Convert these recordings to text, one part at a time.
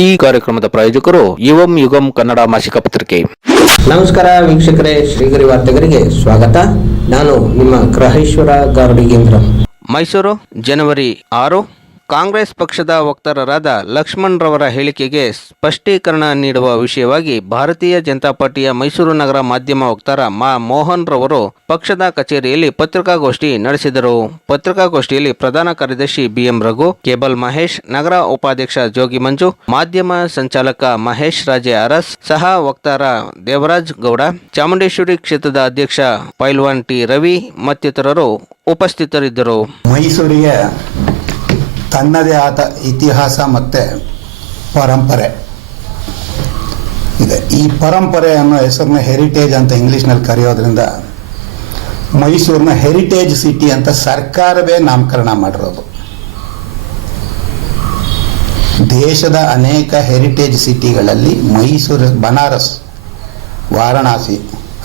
ಈ ಕಾರ್ಯಕ್ರಮದ ಪ್ರಾಯೋಜಕರು ಯುವಂ ಯುಗಂ ಕನ್ನಡ ಮಾಸಿಕ ಪತ್ರಿಕೆ. ನಮಸ್ಕಾರ ವೀಕ್ಷಕರೇ, ಶ್ರೀಗರಿ ವಾರ್ತೆಗರಿಗೆ ಸ್ವಾಗತ. ನಾನು ನಿಮ್ಮ ಗ್ರಹೇಶ್ವರ ಗಾರ್ಡಿಗೇಂದ್ರ. ಮೈಸೂರು ಜನವರಿ 6. ಕಾಂಗ್ರೆಸ್ ಪಕ್ಷದ ವಕ್ತಾರರಾದ ಲಕ್ಷ್ಮಣ್ ರವರ ಹೇಳಿಕೆಗೆ ಸ್ಪಷ್ಟೀಕರಣ ನೀಡುವ ವಿಷಯವಾಗಿ ಭಾರತೀಯ ಜನತಾ ಪಾರ್ಟಿಯ ಮೈಸೂರು ನಗರ ಮಾಧ್ಯಮ ವಕ್ತಾರ ಮೋಹನ್ ರವರು ಪಕ್ಷದ ಕಚೇರಿಯಲ್ಲಿ ಪತ್ರಿಕಾಗೋಷ್ಠಿ ನಡೆಸಿದರು. ಪತ್ರಿಕಾಗೋಷ್ಠಿಯಲ್ಲಿ ಪ್ರಧಾನ ಕಾರ್ಯದರ್ಶಿ ಬಿಎಂ ರಘು, ಕೇಬಲ್ ಮಹೇಶ್, ನಗರ ಉಪಾಧ್ಯಕ್ಷ ಜೋಗಿ ಮಂಜು, ಮಾಧ್ಯಮ ಸಂಚಾಲಕ ಮಹೇಶ್ ರಾಜೆ ಅರಸ್, ಸಹ ವಕ್ತಾರ ದೇವರಾಜ್ ಗೌಡ, ಚಾಮುಂಡೇಶ್ವರಿ ಕ್ಷೇತ್ರದ ಅಧ್ಯಕ್ಷ ಪೈಲ್ವಾನ್ ಟಿ ರವಿ ಮತ್ತಿತರರು ಉಪಸ್ಥಿತರಿದ್ದರು. ಮೈಸೂರಿಗೆ ತನ್ನದೇ ಆದ ಇತಿಹಾಸ ಮತ್ತು ಪರಂಪರೆ ಇದೆ. ಈ ಪರಂಪರೆ ಅನ್ನೋ ಹೆಸರನ್ನ ಹೆರಿಟೇಜ್ ಅಂತ ಇಂಗ್ಲೀಷ್ನಲ್ಲಿ ಕರೆಯೋದ್ರಿಂದ ಮೈಸೂರನ್ನ ಹೆರಿಟೇಜ್ ಸಿಟಿ ಅಂತ ಸರ್ಕಾರವೇ ನಾಮಕರಣ ಮಾಡಿರೋದು. ದೇಶದ ಅನೇಕ ಹೆರಿಟೇಜ್ ಸಿಟಿಗಳಲ್ಲಿ ಮೈಸೂರು, ಬನಾರಸ್, ವಾರಣಾಸಿ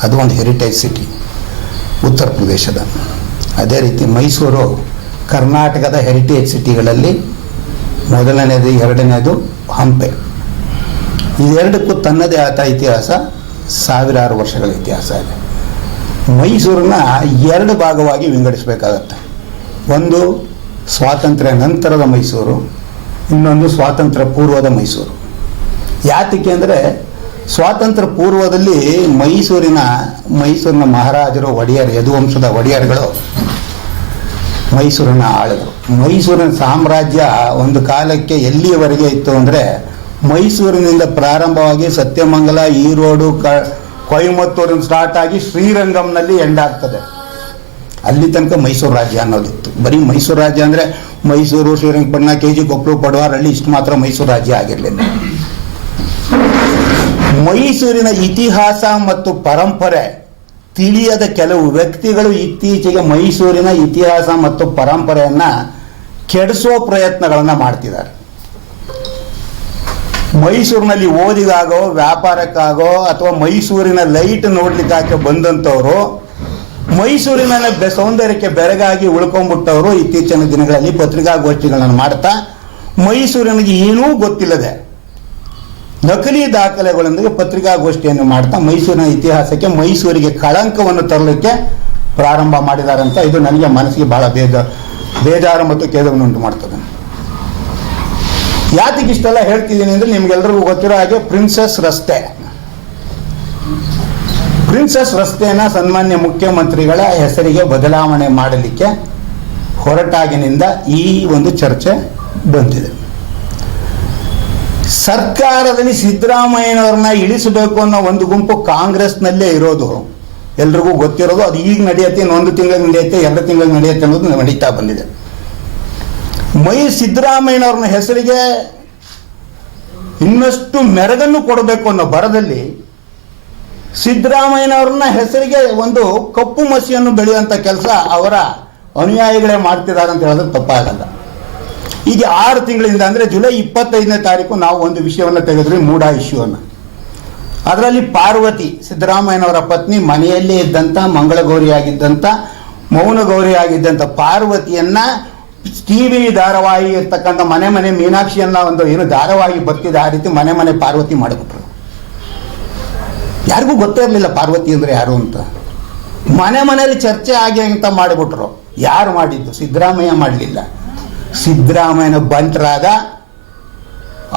ಅದು ಒಂದು ಹೆರಿಟೇಜ್ ಸಿಟಿ ಉತ್ತರ ಪ್ರದೇಶದ. ಅದೇ ರೀತಿ ಮೈಸೂರು ಕರ್ನಾಟಕದ ಹೆರಿಟೇಜ್ ಸಿಟಿಗಳಲ್ಲಿ ಮೊದಲನೇದು, ಎರಡನೇದು ಹಂಪೆ. ಇದೆರಡಕ್ಕೂ ತನ್ನದೇ ಆದ ಇತಿಹಾಸ, ಸಾವಿರಾರು ವರ್ಷಗಳ ಇತಿಹಾಸ ಇದೆ. ಮೈಸೂರನ್ನ ಎರಡು ಭಾಗವಾಗಿ ವಿಂಗಡಿಸಬೇಕಾಗತ್ತೆ. ಒಂದು ಸ್ವಾತಂತ್ರ್ಯ ನಂತರದ ಮೈಸೂರು, ಇನ್ನೊಂದು ಸ್ವಾತಂತ್ರ್ಯ ಪೂರ್ವದ ಮೈಸೂರು. ಯಾತಕ್ಕೆ ಅಂದರೆ ಸ್ವಾತಂತ್ರ್ಯ ಪೂರ್ವದಲ್ಲಿ ಮೈಸೂರಿನ ಮಹಾರಾಜರು, ಒಡೆಯರ್, ಯದುವಂಶದ ಒಡೆಯರ್ಗಳು ಮೈಸೂರನ್ನು ಆಳಿದರು. ಮೈಸೂರಿನ ಸಾಮ್ರಾಜ್ಯ ಒಂದು ಕಾಲಕ್ಕೆ ಎಲ್ಲಿಯವರೆಗೆ ಇತ್ತು ಅಂದರೆ ಮೈಸೂರಿನಿಂದ ಪ್ರಾರಂಭವಾಗಿ ಸತ್ಯಮಂಗಲ, ಈರೋಡು, ಕೊಯಮತ್ತೂರಿನ ಸ್ಟಾರ್ಟ್ ಆಗಿ ಶ್ರೀರಂಗಂನಲ್ಲಿ ಎಂಡ್ ಆಗ್ತದೆ. ಅಲ್ಲಿ ತನಕ ಮೈಸೂರು ರಾಜ್ಯ ಅನ್ನೋದಿತ್ತು. ಬರೀ ಮೈಸೂರು ರಾಜ್ಯ ಅಂದರೆ ಮೈಸೂರು, ಶ್ರೀರಂಗಪಟ್ಟಣ, KG, ಕೊಪ್ಪಳು, ಪಡವಾರಹಳ್ಳಿ ಇಷ್ಟು ಮಾತ್ರ ಮೈಸೂರು ರಾಜ್ಯ ಆಗಿರಲಿಲ್ಲ. ಮೈಸೂರಿನ ಇತಿಹಾಸ ಮತ್ತು ಪರಂಪರೆ ತಿಳಿಯದ ಕೆಲವು ವ್ಯಕ್ತಿಗಳು ಇತ್ತೀಚೆಗೆ ಮೈಸೂರಿನ ಇತಿಹಾಸ ಮತ್ತು ಪರಂಪರೆಯನ್ನು ಕೆಡಿಸೋ ಪ್ರಯತ್ನಗಳನ್ನು ಮಾಡ್ತಿದ್ದಾರೆ. ಮೈಸೂರಿನಲ್ಲಿ ಓದಿಗಾಗೋ, ವ್ಯಾಪಾರಕ್ಕಾಗೋ ಅಥವಾ ಮೈಸೂರಿನ ಲೈಟ್ ನೋಡ್ಲಿಕ್ಕಾಗಿ ಬಂದಂಥವರು ಮೈಸೂರಿನ ಸೌಂದರ್ಯಕ್ಕೆ ಬೆರಗಾಗಿ ಉಳ್ಕೊಂಡ್ಬಿಟ್ಟವರು ಇತ್ತೀಚಿನ ದಿನಗಳಲ್ಲಿ ಪತ್ರಿಕಾಗೋಷ್ಠಿಗಳನ್ನು ಮಾಡ್ತಾ ಮೈಸೂರಿನಿಗೆ ಏನೂ ಗೊತ್ತಿಲ್ಲದೆ ನಕಲಿ ದಾಖಲೆಗಳೊಂದಿಗೆ ಪತ್ರಿಕಾಗೋಷ್ಠಿಯನ್ನು ಮಾಡ್ತಾ ಮೈಸೂರಿನ ಇತಿಹಾಸಕ್ಕೆ, ಮೈಸೂರಿಗೆ ಕಳಂಕವನ್ನು ತರಲಿಕ್ಕೆ ಪ್ರಾರಂಭ ಮಾಡಿದಾರಂತ. ಇದು ನನಗೆ ಮನಸ್ಸಿಗೆ ಬಹಳ ಬೇಜಾರು ಮತ್ತು ಖೇದವನ್ನು ಉಂಟು ಮಾಡ್ತದೆ. ಯಾತಿಗೆ ಇಷ್ಟೆಲ್ಲ ಹೇಳ್ತಿದ್ದೀನಿ ಅಂದರೆ ನಿಮ್ಗೆಲ್ರಿಗೂ ಗೊತ್ತಿರೋ ಹಾಗೆ ಪ್ರಿನ್ಸಸ್ ರಸ್ತೆನ ಸನ್ಮಾನ್ಯ ಮುಖ್ಯಮಂತ್ರಿಗಳ ಹೆಸರಿಗೆ ಬದಲಾವಣೆ ಮಾಡಲಿಕ್ಕೆ ಹೊರಟಾಗಿನಿಂದ ಈ ಒಂದು ಚರ್ಚೆ ಬಂದಿದೆ. ಸರ್ಕಾರದಲ್ಲಿ ಸಿದ್ದರಾಮಯ್ಯನವ್ರನ್ನ ಇಳಿಸಬೇಕು ಅನ್ನೋ ಒಂದು ಗುಂಪು ಕಾಂಗ್ರೆಸ್ನಲ್ಲೇ ಇರೋದು, ಎಲ್ರಿಗೂ ಗೊತ್ತಿರೋದು. ಅದು ಈಗ ನಡೆಯುತ್ತೆ, ಒಂದು ತಿಂಗಳಿಗೆ ನಡೆಯುತ್ತೆ, 2 ತಿಂಗಳಿಗೆ ನಡೆಯುತ್ತೆ ಅನ್ನೋದು ನಡೀತಾ ಬಂದಿದೆ. ಸಿದ್ದರಾಮಯ್ಯನವ್ರನ್ನ ಹೆಸರಿಗೆ ಇನ್ನಷ್ಟು ಮೆರಗನ್ನು ಕೊಡಬೇಕು ಅನ್ನೋ ಭರದಲ್ಲಿ ಸಿದ್ದರಾಮಯ್ಯನವ್ರನ್ನ ಹೆಸರಿಗೆ ಒಂದು ಕಪ್ಪು ಮಸಿಯನ್ನು ಬೆಳೆಯುವಂಥ ಕೆಲಸ ಅವರ ಅನುಯಾಯಿಗಳೇ ಮಾಡ್ತಿದ್ದಾರೆ ಅಂತ ಹೇಳಿದ್ರೆ ತಪ್ಪಾಗಲ್ಲ. ಈಗ 6 ತಿಂಗಳಿಂದ ಅಂದರೆ ಜುಲೈ 25ನೇ ತಾರೀಕು ನಾವು ಒಂದು ವಿಷಯವನ್ನು ತೆಗೆದ್ರಿ, ಮೂಡಾ ಇಶ್ಯೂವನ್ನು. ಅದರಲ್ಲಿ ಪಾರ್ವತಿ, ಸಿದ್ದರಾಮಯ್ಯನವರ ಪತ್ನಿ, ಮನೆಯಲ್ಲೇ ಇದ್ದಂಥ ಮಂಗಳಗೌರಿಯಾಗಿದ್ದಂಥ, ಮೌನಗೌರಿಯಾಗಿದ್ದಂಥ ಪಾರ್ವತಿಯನ್ನ TV ಧಾರಾವಾಹಿ ಇರ್ತಕ್ಕಂಥ ಮನೆ ಮೀನಾಕ್ಷಿಯನ್ನ ಒಂದು ಏನು ಧಾರಾವಾಹಿ ಬರ್ತಿದೆ ಆ ರೀತಿ ಮನೆ ಪಾರ್ವತಿ ಮಾಡಿಬಿಟ್ರು. ಯಾರಿಗೂ ಗೊತ್ತೇ ಇರಲಿಲ್ಲ ಪಾರ್ವತಿ ಅಂದರೆ ಯಾರು ಅಂತ. ಮನೆಯಲ್ಲಿ ಚರ್ಚೆ ಆಗಿ ಅಂತ ಮಾಡಿಬಿಟ್ರು. ಯಾರು ಮಾಡಿದ್ದು? ಸಿದ್ದರಾಮಯ್ಯ ಮಾಡಲಿಲ್ಲ. ಸಿದ್ದರಾಮಯ್ಯನ ಬಂಟರಾದ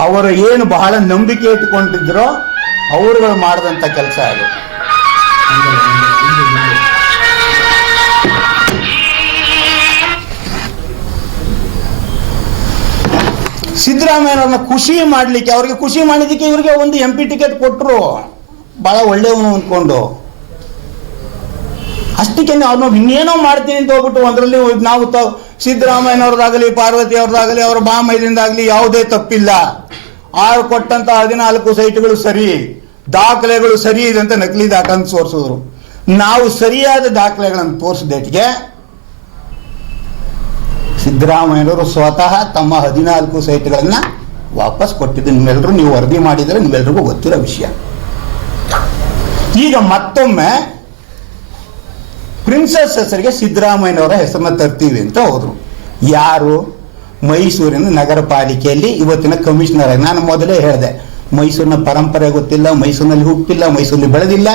ಅವರು ಏನು ಬಹಳ ನಂಬಿಕೆ ಇಟ್ಟುಕೊಂಡಿದ್ರೋ ಅವರುಗಳು ಮಾಡಿದಂಥ ಕೆಲಸ ಅದು. ಸಿದ್ದರಾಮಯ್ಯನವ್ರನ್ನ ಖುಷಿ ಮಾಡಲಿಕ್ಕೆ, ಅವ್ರಿಗೆ ಖುಷಿ ಮಾಡಿದ್ದಕ್ಕೆ ಇವರಿಗೆ ಒಂದು MP ಟಿಕೆಟ್ ಕೊಟ್ಟರು, ಬಹಳ ಒಳ್ಳೆಯವನು ಅಂದ್ಕೊಂಡು. ಅಷ್ಟಕ್ಕೆ ಅವ್ರನ್ನ ಇನ್ನೇನೋ ಮಾಡ್ತೀನಿ ಅಂತ ಹೋಗ್ಬಿಟ್ಟು ಒಂದರಲ್ಲಿ ನಾವು ಸಿದ್ದರಾಮಯ್ಯನವ್ರದ್ದಾಗಲಿ, ಪಾರ್ವತಿ ಅವ್ರದ್ದಾಗಲಿ, ಅವರ ಬಾಮೈದಿಂದಾಗಲಿ ಯಾವುದೇ ತಪ್ಪಿಲ್ಲ. ಆರು ಕೊಟ್ಟಂತ 14 ಸೈಟ್ಗಳು ಸರಿ, ದಾಖಲೆಗಳು ಸರಿ ಇದೆ ಅಂತ ನಕಲಿ ದಾಖಲೆ ತೋರಿಸಿದ್ರು. ನಾವು ಸರಿಯಾದ ದಾಖಲೆಗಳನ್ನು ತೋರಿಸಿದಟ್ಟಿಗೆ ಸಿದ್ದರಾಮಯ್ಯನವರು ಸ್ವತಃ ತಮ್ಮ 14 ಸೈಟ್ಗಳನ್ನು ವಾಪಸ್ ಕೊಟ್ಟಿದ್ದು. ನಿಮ್ಮೆಲ್ಲರೂ ನೀವು ವರದಿ ಮಾಡಿದರೆ ನಿಮ್ಮೆಲ್ರಿಗೂ ಗೊತ್ತಿರೋ ವಿಷಯ. ಈಗ ಮತ್ತೊಮ್ಮೆ ಪ್ರಿನ್ಸಸ್ ಹೆಸರಿಗೆ ಸಿದ್ದರಾಮಯ್ಯನವರ ಹೆಸರನ್ನ ತರ್ತೀವಿ ಅಂತ ಹೋದ್ರು. ಯಾರು? ಮೈಸೂರಿನ ನಗರ ಪಾಲಿಕೆಯಲ್ಲಿ ಇವತ್ತಿನ ಕಮಿಷನರ್ ಆಗಿ. ನಾನು ಮೊದಲೇ ಹೇಳಿದೆ, ಮೈಸೂರಿನ ಪರಂಪರೆ ಗೊತ್ತಿಲ್ಲ, ಮೈಸೂರಿನಲ್ಲಿ ಹುಟ್ಟಿಲ್ಲ, ಮೈಸೂರಿನಲ್ಲಿ ಬೆಳೆದಿಲ್ಲ.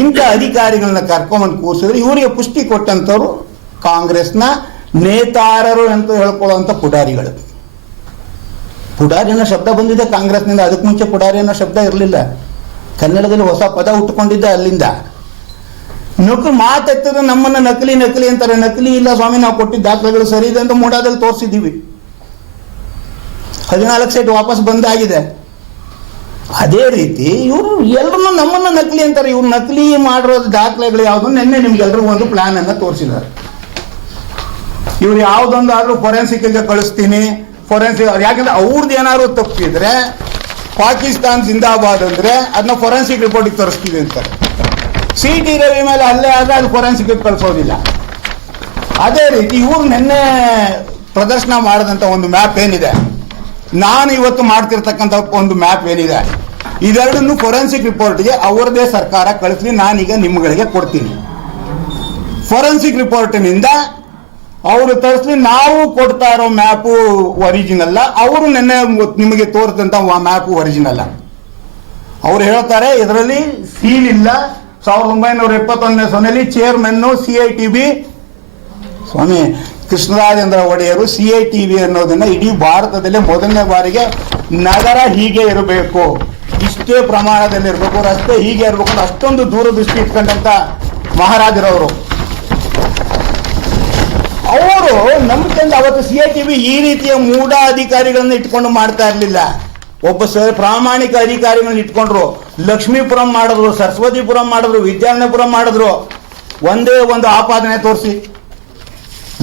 ಇಂಥ ಅಧಿಕಾರಿಗಳನ್ನ ಕರ್ಕೊಂಡ್ಬಂದು ಕೂರಿಸಿದ್ರೆ ಇವರಿಗೆ ಪುಷ್ಟಿ ಕೊಟ್ಟಂಥವ್ರು ಕಾಂಗ್ರೆಸ್ನ ನೇತಾರರು ಅಂತ ಹೇಳ್ಕೊಳ್ಳುವಂಥ ಪುಡಾರಿಗಳು. ಪುಡಾರಿ ಅನ್ನೋ ಶಬ್ದ ಬಂದಿದೆ ಕಾಂಗ್ರೆಸ್ನಿಂದ, ಅದಕ್ಕೆ ಮುಂಚೆ ಪುಡಾರಿ ಅನ್ನೋ ಶಬ್ದ ಇರಲಿಲ್ಲ. ಕನ್ನಡದಲ್ಲಿ ಹೊಸ ಪದ ಹುಟ್ಟುಕೊಂಡಿದ್ದೆ ಅಲ್ಲಿಂದ. ಮಾತೆತ್ತಿದ್ರೆ ನಮ್ಮನ್ನ ನಕಲಿ ಅಂತಾರೆ. ನಕಲಿ ಇಲ್ಲ ಸ್ವಾಮಿ, ನಾವು ಕೊಟ್ಟಿದ್ದ ದಾಖಲೆಗಳು ಸರಿ ಇದೆ ಅಂತ ಮೂಡಾದಲ್ಲಿ ತೋರಿಸಿದ್ದೀವಿ. 14 ಸೀಟ್ ವಾಪಸ್ ಬಂದಾಗಿದೆ. ಅದೇ ರೀತಿ ಇವರು ಎಲ್ಲರನ್ನೂ ನಮ್ಮನ್ನ ನಕಲಿ ಅಂತಾರೆ. ಇವ್ರು ನಕಲಿ ಮಾಡಿರೋದು ದಾಖಲೆಗಳು ಯಾವುದು? ನಿನ್ನೆ ನಿಮ್ಗೆಲ್ರಿಗೂ ಒಂದು ಪ್ಲಾನ್ ಅನ್ನ ತೋರಿಸಿದ್ದಾರೆ. ಇವ್ರು ಯಾವುದೊಂದಾದ್ರೂ ಫೊರೆನ್ಸಿಕ್ಗೆ ಕಳಿಸ್ತೀನಿ, ಫೊರೆನ್ಸಿಕ್, ಯಾಕಂದ್ರೆ ಅವ್ರದ್ದು ಏನಾದ್ರು ತಪ್ಪಿದ್ರೆ ಪಾಕಿಸ್ತಾನ್ ಜಿಂದಾಬಾದ್ ಅಂದ್ರೆ ಅದನ್ನ ಫೊರೆನ್ಸಿಕ್ ರಿಪೋರ್ಟಿಗೆ ತರಿಸ್ತೀವಿ ಅಂತಾರೆ. CT ರವಿ ಮೇಲೆ ಹಲ್ಲೆ ಆದ್ರೆ ಅದು ಫೊರೆನ್ಸಿಕ್ ಕಳಿಸೋದಿಲ್ಲ. ಅದೇ ರೀತಿ ಇವ್ರು ನಿನ್ನೆ ಪ್ರದರ್ಶನ ಮಾಡಿದಂಥ ಒಂದು ಮ್ಯಾಪ್ ಏನಿದೆ, ನಾನು ಇವತ್ತು ಮಾಡ್ತಿರ್ತಕ್ಕಂಥ ಒಂದು ಮ್ಯಾಪ್ ಏನಿದೆ, ಇದೆರಡನ್ನು ಫೊರೆನ್ಸಿಕ್ ರಿಪೋರ್ಟ್ಗೆ ಅವರದೇ ಸರ್ಕಾರ ಕಳಿಸ್ಲಿ, ನಾನೀಗ ನಿಮ್ಗಳಿಗೆ ಕೊಡ್ತೀನಿ. ಫೊರೆನ್ಸಿಕ್ ರಿಪೋರ್ಟಿನಿಂದ ಅವರು ತರಿಸ್ಲಿ, ನಾವು ಕೊಡ್ತಾ ಇರೋ ಮ್ಯಾಪು ಒರಿಜಿನಲ್ಲ, ಅವರು ನಿನ್ನೆ ನಿಮಗೆ ತೋರಿಸಿದಂಥ ಮ್ಯಾಪು ಒರಿಜಿನಲ್ಲ. ಅವ್ರು ಹೇಳ್ತಾರೆ ಇದರಲ್ಲಿ ಸೀಲ್ ಇಲ್ಲ. 1971ನೇ ಸಾಲಿನಲ್ಲಿ ಚೇರ್ಮನ್ನು CITB ಸ್ವಾಮಿ ಕೃಷ್ಣರಾಜೇಂದ್ರ ಒಡೆಯರು CITB ಅನ್ನೋದನ್ನ ಇಡೀ ಭಾರತದಲ್ಲಿ ಮೊದಲನೇ ಬಾರಿಗೆ ನಗರ ಹೀಗೆ ಇರಬೇಕು, ಇಷ್ಟೇ ಪ್ರಮಾಣದಲ್ಲಿ ಇರಬೇಕು, ರಸ್ತೆ ಹೀಗೆ ಇರಬೇಕು ಅಂತ ಅಷ್ಟೊಂದು ದೂರದೃಷ್ಟಿ ಇಟ್ಕೊಂಡಂತ ಮಹಾರಾಜರವರು. ಅವರು ನಂಬಿಕೆಯಿಂದ ಅವತ್ತು CITB ಈ ರೀತಿಯ ಮೂಢ ಅಧಿಕಾರಿಗಳನ್ನ ಇಟ್ಕೊಂಡು ಮಾಡ್ತಾ ಇರಲಿಲ್ಲ. ಒಬ್ಬ ಪ್ರಾಮಾಣಿಕ ಅಧಿಕಾರಿಗಳನ್ನ ಇಟ್ಕೊಂಡ್ರು. ಲಕ್ಷ್ಮೀಪುರಂ ಮಾಡಿದ್ರು, ಸರಸ್ವತಿಪುರಂ ಮಾಡಿದ್ರು, ವಿದ್ಯಾರಣ್ಯಪುರಂ ಮಾಡಿದ್ರು. ಒಂದೇ ಒಂದು ಆಪಾದನೆ ತೋರಿಸಿ,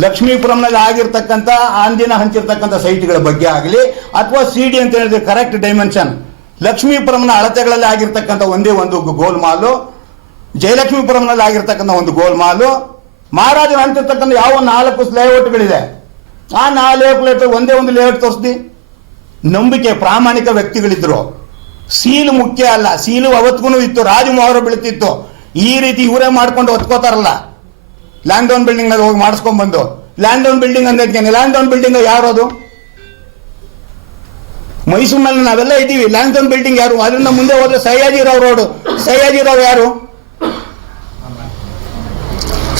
ಲಕ್ಷ್ಮೀಪುರಂನಲ್ಲಿ ಆಗಿರ್ತಕ್ಕಂಥ ಅಂದಿನ ಹಂಚಿರ್ತಕ್ಕಂಥ ಸೈಟ್ಗಳ ಬಗ್ಗೆ ಆಗಲಿ ಅಥವಾ CD ಅಂತ ಹೇಳಿದ್ರೆ ಕರೆಕ್ಟ್ ಡೈಮೆನ್ಷನ್, ಲಕ್ಷ್ಮೀಪುರಂನ ಅಳತೆಗಳಲ್ಲಿ ಆಗಿರ್ತಕ್ಕಂಥ ಒಂದೇ ಒಂದು ಗೋಲ್ಮಾಲು, ಜಯಲಕ್ಷ್ಮೀಪುರಂನಲ್ಲಿ ಆಗಿರ್ತಕ್ಕಂಥ ಒಂದು ಗೋಲ್ಮಾಲು, ಮಹಾರಾಜರು ಅಂತಿರ್ತಕ್ಕಂಥ ಯಾವ 4 ಲೇಔಟ್ಗಳಿದೆ, ಆ 4 ಲೇಔಟ್ ಒಂದೇ ಒಂದು ಲೇಔಟ್ ತೋರಿಸ್ದಿ. ನಂಬಿಕೆ ಪ್ರಾಮಾಣಿಕ ವ್ಯಕ್ತಿಗಳಿದ್ರು. ಸೀಲು ಮುಖ್ಯ ಅಲ್ಲ, ಸೀಲು ಅವತ್ತಿಗೂ ಇತ್ತು, ರಾಜಮೋಹರ ಬೀಳ್ತಿತ್ತು. ಈ ರೀತಿ ಇವರೇ ಮಾಡ್ಕೊಂಡು ಹೊತ್ಕೋತಾರಲ್ಲ, ಲ್ಯಾಂಡ್ ಡೌನ್ ಬಿಲ್ಡಿಂಗ್ ನಲ್ಲಿ ಹೋಗಿ ಮಾಡಿಸ್ಕೊಂಡ್ ಬಂದು ಲ್ಯಾಂಡ್ ಡೌನ್ ಬಿಲ್ಡಿಂಗ್ ಅಂತ ಇಟ್ಕೊಂಡು, ಲ್ಯಾಂಡ್ ಡೌನ್ ಬಿಲ್ಡಿಂಗ್ ಯಾರದು? ಮೈಸೂರಿನಲ್ಲಿ ನಾವೆಲ್ಲ ಇದ್ದೀವಿ. ಲ್ಯಾಂಡ್ ಡೌನ್ ಬಿಲ್ಡಿಂಗ್ ಯಾರು? ಅದರಿಂದ ಮುಂದೆ ಹೋದ್ರೆ ಸಯ್ಯಾಜಿರಾವ್ ರೋಡ್. ಸಯ್ಯಾಜಿರಾವ್ ಯಾರು?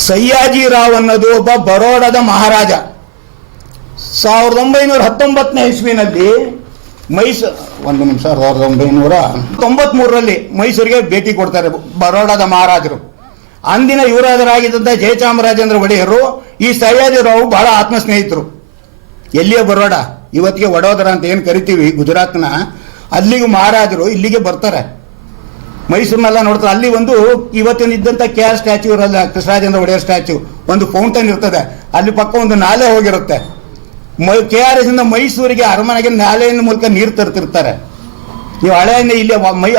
ಸಯ್ಯಾಜಿರಾವ್ ಅನ್ನೋದು ಒಬ್ಬ ಬರೋಡದ ಮಹಾರಾಜ. 1919ನೇ ಇಸ್ವಿನಲ್ಲಿ 1993ರಲ್ಲಿ ಮೈಸೂರಿಗೆ ಭೇಟಿ ಕೊಡ್ತಾರೆ ಬರೋಡದ ಮಹಾರಾಜರು. ಅಂದಿನ ಯುವರಾಜರಾಗಿದ್ದಂಥ ಜಯಚಾಮರಾಜೇಂದ್ರ ಒಡೆಯರು ಈ ಸಯ್ಯಾಜಿರಾವ್ ಬಹಳ ಆತ್ಮ ಸ್ನೇಹಿತರು. ಎಲ್ಲಿಯ ಬರೋಡ, ಇವತ್ತಿಗೆ ವಡೋದರ ಅಂತ ಏನು ಕರಿತೀವಿ ಗುಜರಾತ್ನ, ಅಲ್ಲಿಗೂ ಮಹಾರಾಜರು ಇಲ್ಲಿಗೆ ಬರ್ತಾರೆ. ಮೈಸೂರಿನೆಲ್ಲ ನೋಡ್ತಾರೆ. ಅಲ್ಲಿ ಒಂದು ಇವತ್ತಿನ ಇದ್ದಂಥ KR ಸ್ಟ್ಯಾಚ್ಯೂ ಇರಲ್ಲ, ಕೃಷ್ಣರಾಜೇಂದ್ರ ಒಡೆಯರ್ ಸ್ಟ್ಯಾಚ್ಯೂ, ಒಂದು ಫೌಂಟೈನ್ ಇರ್ತದೆ, ಅಲ್ಲಿ ಪಕ್ಕ ಒಂದು ನಾಲೆ ಹೋಗಿರುತ್ತೆ. KRS ಇಂದ ಮೈಸೂರಿಗೆ ಅರಮನೆಗೆ ನಾಲೆಯ ಮೂಲಕ ನೀರು ತರ್ತಿರ್ತಾರೆ. ನೀವು ಹಳೆಯಿಂದ ಇಲ್ಲಿ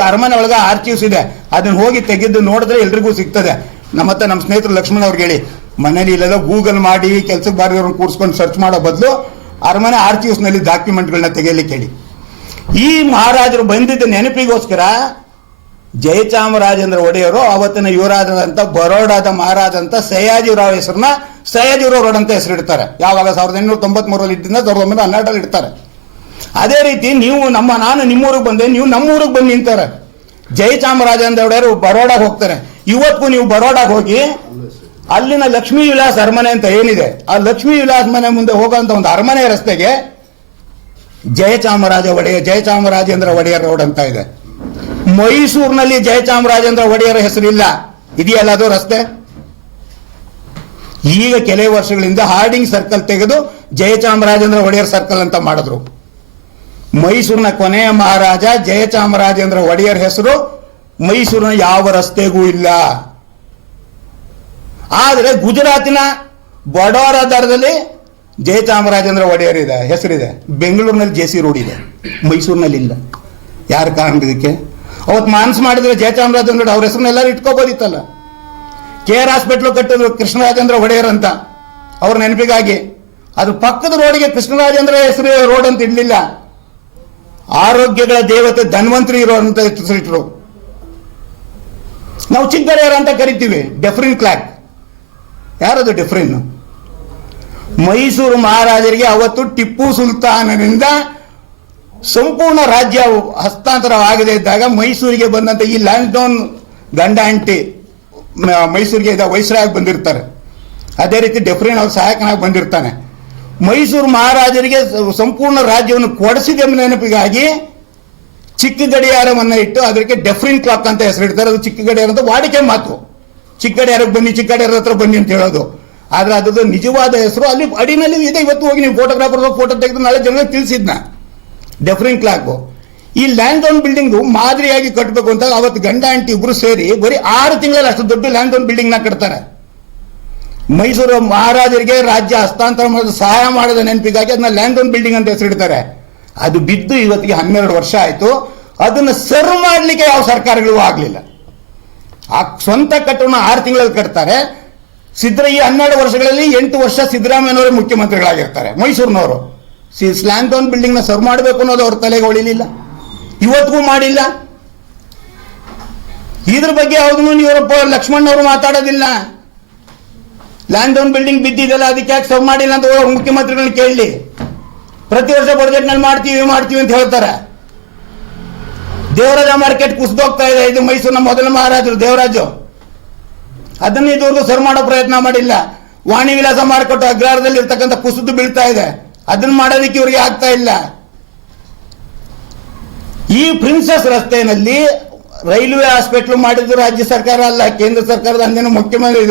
ಅರಮನೆ ಒಳಗೆ ಆರ್ಚಿವ್ಸ್ ಇದೆ, ಅದನ್ನ ಹೋಗಿ ತೆಗೆದು ನೋಡಿದ್ರೆ ಎಲ್ರಿಗೂ ಸಿಗ್ತದೆ. ನಮ್ಮ ಸ್ನೇಹಿತರು ಲಕ್ಷ್ಮಣ್ ಅವ್ರಿಗೆ ಹೇಳಿ, ಮನೇಲಿ ಇಲ್ಲೆಲ್ಲ ಗೂಗಲ್ ಮಾಡಿ ಕೆಲ್ಸಕ್ಕೆ ಬಾರಿದವ್ರನ್ನ ಕೂರಿಸ್ಕೊಂಡು ಸರ್ಚ್ ಮಾಡೋ ಬದಲು ಅರಮನೆ ಆರ್ಚಿವ್ಸ್ನಲ್ಲಿ ಡಾಕ್ಯುಮೆಂಟ್ಗಳನ್ನ ತೆಗೆಯಲಿಕ್ಕೆ ಹೇಳಿ. ಈ ಮಹಾರಾಜರು ಬಂದಿದ್ದ ನೆನಪಿಗೋಸ್ಕರ ಜಯಚಾಮರಾಜೇಂದ್ರ ಒಡೆಯರು ಅವತ್ತಿನ ಯುವರಾಜರಂತ ಬರೋಡಾದ ಮಹಾರಾಜ ಅಂತ ಸಯ್ಯಾಜಿರಾವ್ ಹೆಸರನ್ನ ಸಯ್ಯಾಜಿರಾವ್ ರೋಡ್ ಅಂತ ಹೆಸರಿಡ್ತಾರೆ. ಯಾವಾಗ 1893ರಲ್ಲಿ ಇಟ್ಟಿಂದ 1912ರಲ್ಲಿ ಇಡ್ತಾರೆ. ಅದೇ ರೀತಿ ನೀವು ನಾನು ನಿಮ್ಮೂರಿಗೆ ಬಂದೆ, ನೀವು ನಮ್ಮೂರಿಗೆ ಬಂದು ನಿಂತಾರೆ. ಜಯಚಾಮರಾಜೇಂದ್ರ ಒಡೆಯರು ಬರೋಡಾಗ ಹೋಗ್ತಾರೆ. ಇವತ್ತಿಗೂ ನೀವು ಬರೋಡಾಗ ಹೋಗಿ ಅಲ್ಲಿನ ಲಕ್ಷ್ಮೀ ವಿಲಾಸ್ ಅರಮನೆ ಅಂತ ಏನಿದೆ, ಆ ಲಕ್ಷ್ಮೀ ವಿಲಾಸ್ ಮನೆ ಮುಂದೆ ಹೋಗುವಂತ ಒಂದು ಅರಮನೆ ರಸ್ತೆಗೆ ಜಯಚಾಮರಾಜೇಂದ್ರ ಒಡೆಯರ್ ರೋಡ್ ಅಂತ ಇದೆ. ಮೈಸೂರಿನಲ್ಲಿ ಜಯಚಾಮರಾಜೇಂದ್ರ ಒಡೆಯರ ಹೆಸರಿಲ್ಲ, ಇದೆಯಲ್ಲ ಅದು ರಸ್ತೆ. ಈಗ ಕೆಲವು ವರ್ಷಗಳಿಂದ ಹಾರ್ಡಿಂಗ್ ಸರ್ಕಲ್ ತೆಗೆದು ಜಯಚಾಮರಾಜೇಂದ್ರ ಒಡೆಯರ್ ಸರ್ಕಲ್ ಅಂತ ಮಾಡಿದ್ರು. ಮೈಸೂರಿನ ಕೊನೆಯ ಮಹಾರಾಜ ಜಯಚಾಮರಾಜೇಂದ್ರ ಒಡೆಯರ್ ಹೆಸರು ಮೈಸೂರಿನ ಯಾವ ರಸ್ತೆಗೂ ಇಲ್ಲ. ಆದರೆ ಗುಜರಾತಿನ ಬಡೋರದಲ್ಲಿ ಜಯಚಾಮರಾಜೇಂದ್ರ ಒಡೆಯರ್ ಇದೆ, ಹೆಸರಿದೆ. ಬೆಂಗಳೂರಿನಲ್ಲಿ JC ರೋಡ್ ಇದೆ, ಮೈಸೂರಿನಲ್ಲಿ ಇಲ್ಲ. ಯಾರ ಕಾರಣ ಇದಕ್ಕೆ? ಅವತ್ತು ಮಾನ್ಸ್ ಮಾಡಿದ್ರೆ ಜಯಚಾಮರಾಜೇಂದ್ರ ಅವ್ರ ಹೆಸರನ್ನ ಎಲ್ಲರೂ ಇಟ್ಕೋಬೋದಿತ್ತಲ್ಲ. KR ಹಾಸ್ಪಿಟ್ಲು ಕಟ್ಟಿದ್ರು ಕೃಷ್ಣರಾಜೇಂದ್ರ ಒಡೆಯರ್ ಅಂತ ಅವ್ರ ನೆನಪಿಗಾಗಿ. ಅದ್ರ ಪಕ್ಕದ ರೋಡ್ಗೆ ಕೃಷ್ಣರಾಜೇಂದ್ರ ಹೆಸರು ರೋಡ್ ಅಂತ ಇಡ್ಲಿಲ್ಲ, ಆರೋಗ್ಯಗಳ ದೇವತೆ ಧನ್ವಂತರಿ ಇರೋ ಅಂತ ಹೆಸರಿಟ್ರು. ನಾವು ಚಿಕ್ಕದೇರ ಅಂತ ಕರಿತೀವಿ. ಡೆಫ್ರಿನ್ ಕ್ಲಾಕ್ ಯಾರದು? ಡೆಫ್ರಿನ್ ಮೈಸೂರು ಮಹಾರಾಜರಿಗೆ ಅವತ್ತು ಟಿಪ್ಪು ಸುಲ್ತಾನರಿಂದ ಸಂಪೂರ್ಣ ರಾಜ್ಯ ಹಸ್ತಾಂತರವಾಗದೇ ಇದ್ದಾಗ ಮೈಸೂರಿಗೆ ಬಂದಂತ ಈ ಲ್ಯಾನ್ಸ್ಡೌನ್ ಗಂಡ ಆಂಟಿ ಮೈಸೂರಿಗೆ ವೈಸ್ರಾಯ್ ಬಂದಿರ್ತಾರೆ. ಅದೇ ರೀತಿ ಡೆಫ್ರಿನ್ ಅವ್ರ ಸಹಾಯಕನಾಗಿ ಬಂದಿರ್ತಾನೆ. ಮೈಸೂರು ಮಹಾರಾಜರಿಗೆ ಸಂಪೂರ್ಣ ರಾಜ್ಯವನ್ನು ಕೊಡಿಸಿದ ನೆನಪಿಗಾಗಿ ಚಿಕ್ಕ ಗಡಿಯಾರವನ್ನು ಇಟ್ಟು ಅದಕ್ಕೆ ಡೆಫ್ರಿನ್ ಕ್ಲಾಕ್ ಅಂತ ಹೆಸರಿಡ್ತಾರೆ. ಅದು ಚಿಕ್ಕ ಗಡಿಯಾರ ಅಂತ ವಾಡಿಕೆ ಮಾತು. ಚಿಕ್ಕ ಗಡಿಯಾರಕ್ಕೆ ಬನ್ನಿ, ಚಿಕ್ಕ ಗಡಿಯಾರ ಹತ್ರ ಬನ್ನಿ ಅಂತ ಹೇಳೋದು. ಆದ್ರೆ ಅದ್ರದ್ದು ನಿಜವಾದ ಹೆಸರು ಅಲ್ಲಿ ಅಡಿನಲ್ಲಿ ಇದೆ. ಇವತ್ತು ಹೋಗಿ ನೀವು ಫೋಟೋಗ್ರಾಫರ್ ಫೋಟೋ ತೆಗೆದು ನಾಳೆ ಜನರಿಗೆ ತಿಳಿಸಿದ್ನ ಡೆಫ್ರಿನ್ ಕ್ಲಾಕ್. ಈ ಲ್ಯಾಂಡ್ಡೌನ್ ಬಿಲ್ಡಿಂಗ್ ಮಾದರಿಯಾಗಿ ಕಟ್ಟಬೇಕು ಅಂತ ಅವತ್ತು ಗಂಡ ಆಂಟಿ ಇಬ್ರು ಸೇರಿ ಬರೀ 6 ತಿಂಗಳಲ್ಲಿ ಅಷ್ಟು ದೊಡ್ಡ ಲ್ಯಾಂಡ್ಡೌನ್ ಬಿಲ್ಡಿಂಗ್ ನ ಕಟ್ತಾರೆ. ಮೈಸೂರು ಮಹಾರಾಜರಿಗೆ ರಾಜ್ಯ ಹಸ್ತಾಂತರ ಮಾಡೋದು ಸಹಾಯ ಮಾಡದ ನೆನಪಿಗಾಗಿ ಅದನ್ನ ಲ್ಯಾಂಡ್ಡೌನ್ ಬಿಲ್ಡಿಂಗ್ ಅಂತ ಹೆಸರಿಡ್ತಾರೆ. ಅದು ಬಿದ್ದು ಇವತ್ತಿಗೆ 12 ವರ್ಷ ಆಯ್ತು. ಅದನ್ನ ಸರ್ವ್ ಮಾಡಲಿಕ್ಕೆ ಯಾವ ಸರ್ಕಾರಗಳಿಗೂ ಆಗ್ಲಿಲ್ಲ. ಆ ಸ್ವಂತ ಕಟ್ಟಡವನ್ನು 6 ತಿಂಗಳಲ್ಲಿ ಕಟ್ತಾರೆ. ಈ 12 ವರ್ಷಗಳಲ್ಲಿ 8 ವರ್ಷ ಸಿದ್ದರಾಮಯ್ಯನವರೇ ಮುಖ್ಯಮಂತ್ರಿಗಳಾಗಿರ್ತಾರೆ ಮೈಸೂರಿನವರು. ಲ್ಯಾಂಡ್ಡೌನ್ ಬಿಲ್ಡಿಂಗ್ ನ ಸರ್ವ್ ಮಾಡಬೇಕು ಅನ್ನೋದು ಅವ್ರ ತಲೆಗೆ ಹೊಳಿಲಿಲ್ಲ, ಇವತ್ತಿಗೂ ಮಾಡಿಲ್ಲ. ಇದ್ರ ಬಗ್ಗೆ ಯಾವುದನ್ನು ಇವರಪ್ಪ ಲಕ್ಷ್ಮಣ್ ಅವರು ಮಾತಾಡೋದಿಲ್ಲ. ಲ್ಯಾಂಡ್ಡೌನ್ ಬಿಲ್ಡಿಂಗ್ ಬಿದ್ದಿದೆಯಲ್ಲ ಅದಕ್ಕೆ ಯಾಕೆ ಸರ್ವ್ ಮಾಡಿಲ್ಲ ಅಂತ ಮುಖ್ಯಮಂತ್ರಿಗಳನ್ನ ಕೇಳಲಿ. ಪ್ರತಿ ವರ್ಷ ಬಜೆಟ್ ನಲ್ಲಿ ಮಾಡ್ತೀವಿ ಅಂತ ಹೇಳ್ತಾರೆ. ದೇವರಾಜ ಮಾರ್ಕೆಟ್ ಕುಸಿದೋಗ್ತಾ ಇದೆ. ಇದು ಮೈಸೂರಿನ ಮೊದಲ ಮಹಾರಾಜರು ದೇವರಾಜು. ಅದನ್ನ ಇದುವರೆಗೂ ಸರ್ ಮಾಡೋ ಪ್ರಯತ್ನ ಮಾಡಿಲ್ಲ. ವಾಣಿ ವಿಲಾಸ ಮಾರ್ಕೆಟ್ ಅಗ್ರಹಾರದಲ್ಲಿ ಇರ್ತಕ್ಕಂಥ ಕುಸಿದು ಬೀಳ್ತಾ ಇದೆ. ಅದನ್ನ ಮಾಡೋದಕ್ಕೆ ಇವರಿಗೆ ಆಗ್ತಾ ಇಲ್ಲ. ಈ ಪ್ರಿನ್ಸೆಸ್ ರಸ್ತೆಯಲ್ಲಿ ರೈಲ್ವೆ ಹಾಸ್ಪಿಟಲ್ ಮಾಡಿದ್ದು ರಾಜ್ಯ ಸರ್ಕಾರ ಅಲ್ಲ, ಕೇಂದ್ರ ಸರ್ಕಾರದ ಅಂದಿನ ಮುಖ್ಯಮಂತ್ರಿ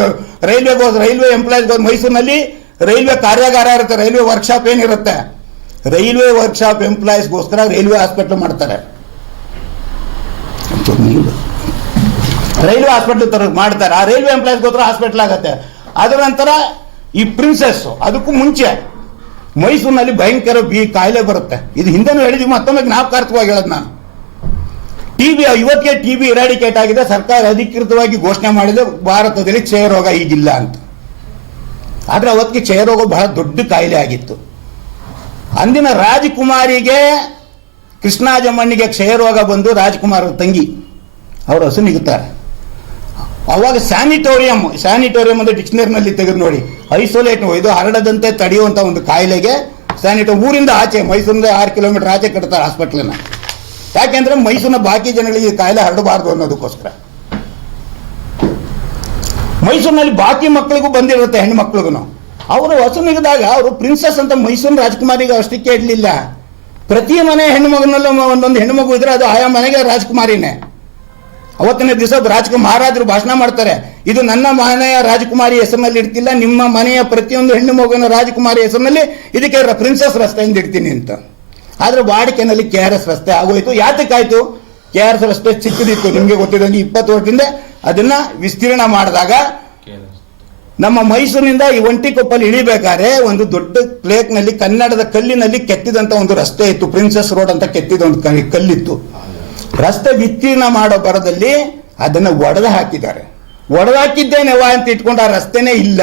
ರೈಲ್ವೆ ಎಂಪ್ಲಾಯೀಸ್ ಮೈಸೂರಿನಲ್ಲಿ ರೈಲ್ವೆ ಕಾರ್ಯಾಗಾರ ಇರುತ್ತೆ, ರೈಲ್ವೆ ವರ್ಕ್ಶಾಪ್ ಏನಿರುತ್ತೆ, ರೈಲ್ವೆ ವರ್ಕ್ಶಾಪ್ ಎಂಪ್ಲಾಯೀಸ್ಗೋಸ್ಕರ ರೈಲ್ವೆ ಹಾಸ್ಪಿಟಲ್ ಮಾಡ್ತಾರೆ. ರೈಲ್ವೆ ಹಾಸ್ಪಿಟಲ್ ಮಾಡ್ತಾರೆ. ಆ ರೈಲ್ವೆ ಎಂಪ್ಲಾಯೀಸ್ಗೋಸ್ಕರ ಹಾಸ್ಪಿಟಲ್ ಆಗುತ್ತೆ. ಅದರ ನಂತರ ಈ ಪ್ರಿನ್ಸೆಸ್ ಅದಕ್ಕೂ ಮುಂಚೆ ಮೈಸೂರಿನಲ್ಲಿ ಭಯಂಕರ ಕಾಯಿಲೆ ಬರುತ್ತೆ. ಇದು ಹಿಂದೆನೂ ಹೇಳಿದ್ವಿ, ಮತ್ತೊಮ್ಮೆ ಜ್ಞಾಪಕಾರ್ಥವಾಗಿ ಹೇಳೋದು ನಾನು. ಇವತ್ತಿಗೆ ಟಿಬಿ ಇರಾಡಿಕೇಟ್ ಆಗಿದೆ. ಸರ್ಕಾರ ಅಧಿಕೃತವಾಗಿ ಘೋಷಣೆ ಮಾಡಿದೆ ಭಾರತದಲ್ಲಿ ಕ್ಷಯ ರೋಗ ಈಗಿಲ್ಲ ಅಂತ. ಆದ್ರೆ ಅವತ್ತಿಗೆ ಕ್ಷಯ ರೋಗ ಬಹಳ ದೊಡ್ಡ ಕಾಯಿಲೆ ಆಗಿತ್ತು. ಅಂದಿನ ರಾಜಕುಮಾರಿಗೆ ಕೃಷ್ಣಾಜಮ್ಮಣ್ಣಿಗೆ ಕ್ಷಯ ರೋಗ ಬಂದು ರಾಜಕುಮಾರ್ ತಂಗಿ ಅವರು ಹಸು ನಿಗುತ್ತಾರೆ. ಅವಾಗ ಸ್ಯಾನಿಟೋರಿಯಂ ಅಂದ್ರೆ ಡಿಕ್ಷನರಿನಲ್ಲಿ ತೆಗೆದು ನೋಡಿ, ಐಸೋಲೇಟ್ ಇದು ಹರಡದಂತೆ ತಡೆಯುವಂತ ಒಂದು ಕಾಯಿಲೆಗೆ ಊರಿಂದ ಆಚೆ ಮೈಸೂರಿಂದ 6 ಕಿಲೋಮೀಟರ್ ಆಚೆ ಕಟ್ತಾರೆ ಹಾಸ್ಪಿಟಲ್ನ. ಯಾಕೆಂದ್ರೆ ಮೈಸೂರಿನ ಬಾಕಿ ಜನಗಳಿಗೆ ಕಾಯಿಲೆ ಹರಡಬಾರದು ಅನ್ನೋದಕ್ಕೋಸ್ಕರ. ಮೈಸೂರಿನಲ್ಲಿ ಬಾಕಿ ಮಕ್ಕಳಿಗೂ ಬಂದಿರುತ್ತೆ, ಹೆಣ್ಣು ಮಕ್ಕಳಿಗೂ. ಅವರು ಹಸು ನಿಗದಾಗ ಅವರು ಪ್ರಿನ್ಸೆಸ್ ಅಂತ ಮೈಸೂರಿನ ರಾಜಕುಮಾರಿಗೆ ಅಷ್ಟಕ್ಕೆ ಇಡಲಿಲ್ಲ. ಪ್ರತಿ ಮನೆ ಹೆಣ್ಣು ಮಗನಲ್ಲೂ ಒಂದೊಂದು ಹೆಣ್ಣು ಮಗು ಇದ್ರೆ ಅದು ಆಯಾ ಮನೆಗೆ ರಾಜಕುಮಾರಿನೇ. ಅವತ್ತಿನ ದಿವಸ ಮಹಾರಾಜರು ಭಾಷಣ ಮಾಡ್ತಾರೆ, ಇದು ನನ್ನ ಮನೆಯ ರಾಜಕುಮಾರಿ ಹೆಸರಿನಲ್ಲಿ ಇಡ್ತಿಲ್ಲ, ನಿಮ್ಮ ಮನೆಯ ಪ್ರತಿಯೊಂದು ಹೆಣ್ಣು ಮಗುವಿನ ರಾಜಕುಮಾರಿ ಹೆಸರಿನಲ್ಲಿ ಇದಕ್ಕೆ ಪ್ರಿನ್ಸೆಸ್ ರಸ್ತೆಯಿಂದ ಇಡ್ತೀನಿ ಅಂತ. ಆದ್ರೆ ವಾಡಿಕೆನಲ್ಲಿ KRS ರಸ್ತೆ ಆಗೋಯ್ತು. ಯಾತಕ್ಕಾಯ್ತು? KRS ರಸ್ತೆ ಚಿಕ್ಕದಿತ್ತು, ನಿಮಗೆ ಗೊತ್ತಿದ್ದಂಗೆ 20 ವರ್ಷದಿಂದ ಅದನ್ನ ವಿಸ್ತೀರ್ಣ ಮಾಡಿದಾಗ ನಮ್ಮ ಮೈಸೂರಿನಿಂದ ಈ ಒಂಟಿಕೊಪ್ಪಲ್ಲಿ ಇಳಿಬೇಕಾದ್ರೆ ಒಂದು ದೊಡ್ಡ ಪ್ಲೇಕ್ನಲ್ಲಿ ಕನ್ನಡದ ಕಲ್ಲಿನಲ್ಲಿ ಕೆತ್ತಿದಂತ ಒಂದು ರಸ್ತೆ ಇತ್ತು, ಪ್ರಿನ್ಸೆಸ್ ರೋಡ್ ಅಂತ ಕೆತ್ತಿದ ಒಂದು ಕಲ್ಲಿತ್ತು. ರಸ್ತೆ ವಿಸ್ತೀರ್ಣ ಮಾಡೋ ಬರದಲ್ಲಿ ಅದನ್ನ ಒಡೆದು ಹಾಕಿದ್ದಾರೆ. ಒಡೆದಾಕಿದ್ದೇನೆವಾ ಅಂತ ಇಟ್ಕೊಂಡು ಆ ರಸ್ತೆನೇ ಇಲ್ಲ.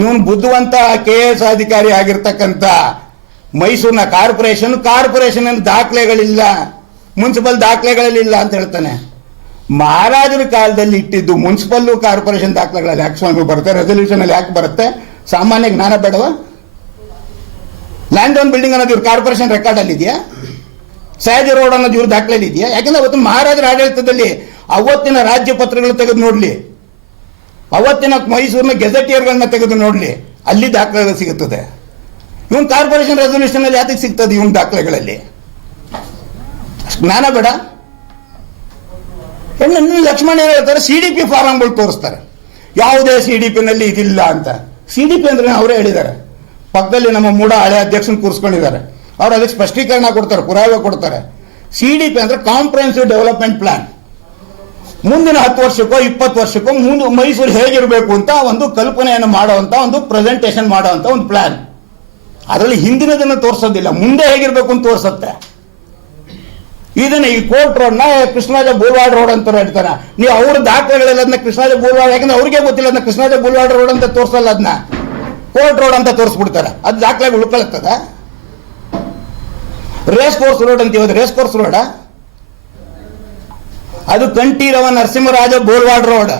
ಇವನು ಬುದ್ಧಿವಂತ KS ಅಧಿಕಾರಿ ಆಗಿರ್ತಕ್ಕಂಥ ಮೈಸೂರಿನ ಕಾರ್ಪೊರೇಷನ್ ದಾಖಲೆಗಳಿಲ್ಲ, ಮುನ್ಸಿಪಲ್ ದಾಖಲೆಗಳಿಲ್ಲ ಅಂತ ಹೇಳ್ತಾನೆ. ಮಹಾರಾಜರ ಕಾಲದಲ್ಲಿ ಇಟ್ಟಿದ್ದು ಮುನ್ಸಿಪಲ್ ಕಾರ್ಪೊರೇಷನ್ ದಾಖಲೆಗಳಲ್ಲಿ ಯಾಕೆ ಸ್ವಾಮಿ ಬರುತ್ತೆ? ರೆಸಲ್ಯೂಷನ್ ಅಲ್ಲಿ ಯಾಕೆ ಬರುತ್ತೆ? ಸಾಮಾನ್ಯ ಜ್ಞಾನ ಬೇಡವಾ? ಲ್ಯಾಂಡ್ಡೌನ್ ಬಿಲ್ಡಿಂಗ್ ಅನ್ನೋದು ಇವ್ರ ಕಾರ್ಪೊರೇಷನ್ ರೆಕಾರ್ಡ್ ಅಲ್ಲಿ ಇದೆಯಾ? ಸಹಜ ರೋಡ್ ಅನ್ನೋದು ಇವ್ರ ದಾಖಲೆಯಲ್ಲಿ ಇದೆಯಾ? ಯಾಕಂದ್ರೆ ಅವತ್ತು ಮಹಾರಾಜರ ಆಡಳಿತದಲ್ಲಿ ಅವತ್ತಿನ ರಾಜ್ಯ ಪತ್ರಗಳು ತೆಗೆದು ನೋಡ್ಲಿ, ಅವತ್ತಿನ ಮೈಸೂರಿನ ಗೆಜೆಟಿಯರ್ಗಳನ್ನ ತೆಗೆದು ನೋಡ್ಲಿ, ಅಲ್ಲಿ ದಾಖಲೆಗಳು ಸಿಗುತ್ತದೆ. ಇವನ್ ಕಾರ್ಪೊರೇಷನ್ ರೆಸಲ್ಯೂಷನ್ ಅಲ್ಲಿ ಯಾತಕ್ಕೆ ಸಿಗ್ತದೆ? ಇವನ್ ದಾಖಲೆಗಳಲ್ಲಿ ಜ್ಞಾನ ಬೇಡ? ಲಕ್ಷ್ಮಣ ಏನ್ ಹೇಳ್ತಾರೆ, CDP ಫಾರಂಗಳು ತೋರಿಸ್ತಾರೆ. ಯಾವುದೇ CDP ನಲ್ಲಿ ಇದಿಲ್ಲ ಅಂತ. CDP ಅಂದ್ರೆ ಅವರೇ ಹೇಳಿದ್ದಾರೆ. ಪಕ್ಕದಲ್ಲಿ ನಮ್ಮ ಮೂಡ ಹಳೆ ಅಧ್ಯಕ್ಷನ ಕೂರಿಸ್ಕೊಂಡಿದ್ದಾರೆ. ಅವ್ರು ಅದಕ್ಕೆ ಸ್ಪಷ್ಟೀಕರಣ ಕೊಡ್ತಾರೆ, ಪುರಾವೆ ಕೊಡ್ತಾರೆ. CDP ಅಂದ್ರೆ ಕಾಂಪ್ರಹೆನ್ಸಿವ್ ಡೆವಲಪ್ಮೆಂಟ್ ಪ್ಲಾನ್. ಮುಂದಿನ 10 ವರ್ಷಕ್ಕೋ 20 ವರ್ಷಕ್ಕೋ ಮೈಸೂರು ಹೇಗಿರಬೇಕು ಅಂತ ಒಂದು ಕಲ್ಪನೆಯನ್ನು ಮಾಡುವಂತ ಒಂದು ಪ್ರೆಸೆಂಟೇಷನ್ ಮಾಡುವಂತ ಒಂದು ಪ್ಲಾನ್. ಅದರಲ್ಲಿ ಹಿಂದಿನದನ್ನು ತೋರಿಸೋದಿಲ್ಲ, ಮುಂದೆ ಹೇಗಿರ್ಬೇಕು ಅಂತ ತೋರಿಸುತ್ತೆ. ಇದನ್ನ ಈ ಕೋರ್ಟ್ ರೋಡ್ ನ ಕೃಷ್ಣರಾಜ ಬೂಲ್ವಾಡ್ ರೋಡ್ ಅಂತ ಹೇಳ್ತಾರೆ. ನೀವು ಅವ್ರ ದಾಖಲೆಗಳೆಲ್ಲ ಅದನ್ನ ಕೃಷ್ಣರಾಜ ಬೂಲ್ವಾಡ್, ಯಾಕಂದ್ರೆ ಅವ್ರಿಗೆ ಗೊತ್ತಿಲ್ಲ ಅದನ್ನ ಕೃಷ್ಣರಾಜ ಬೂಲ್ವಾಡ್ ರೋಡ್ ಅಂತ ತೋರಿಸಲ್ಲ, ಅದನ್ನ ಕೋರ್ಟ್ ರೋಡ್ ಅಂತ ತೋರಿಸ್ಬಿಡ್ತಾರೆ. ಅದು ದಾಖಲೆಗಳು ಉಳ್ಕೊಳ್ತದ? ರೇಸ್ ಕೋರ್ಸ್ ರೋಡ್ ಅಂತ ಇವತ್ತು ರೇಸ್ ಕೋರ್ಸ್ ರೋಡ್ ಅದು ಕಂಠೀರವ ನರಸಿಂಹರಾಜ ಬೋಲ್ವಾಡ್ ರೋಡ್.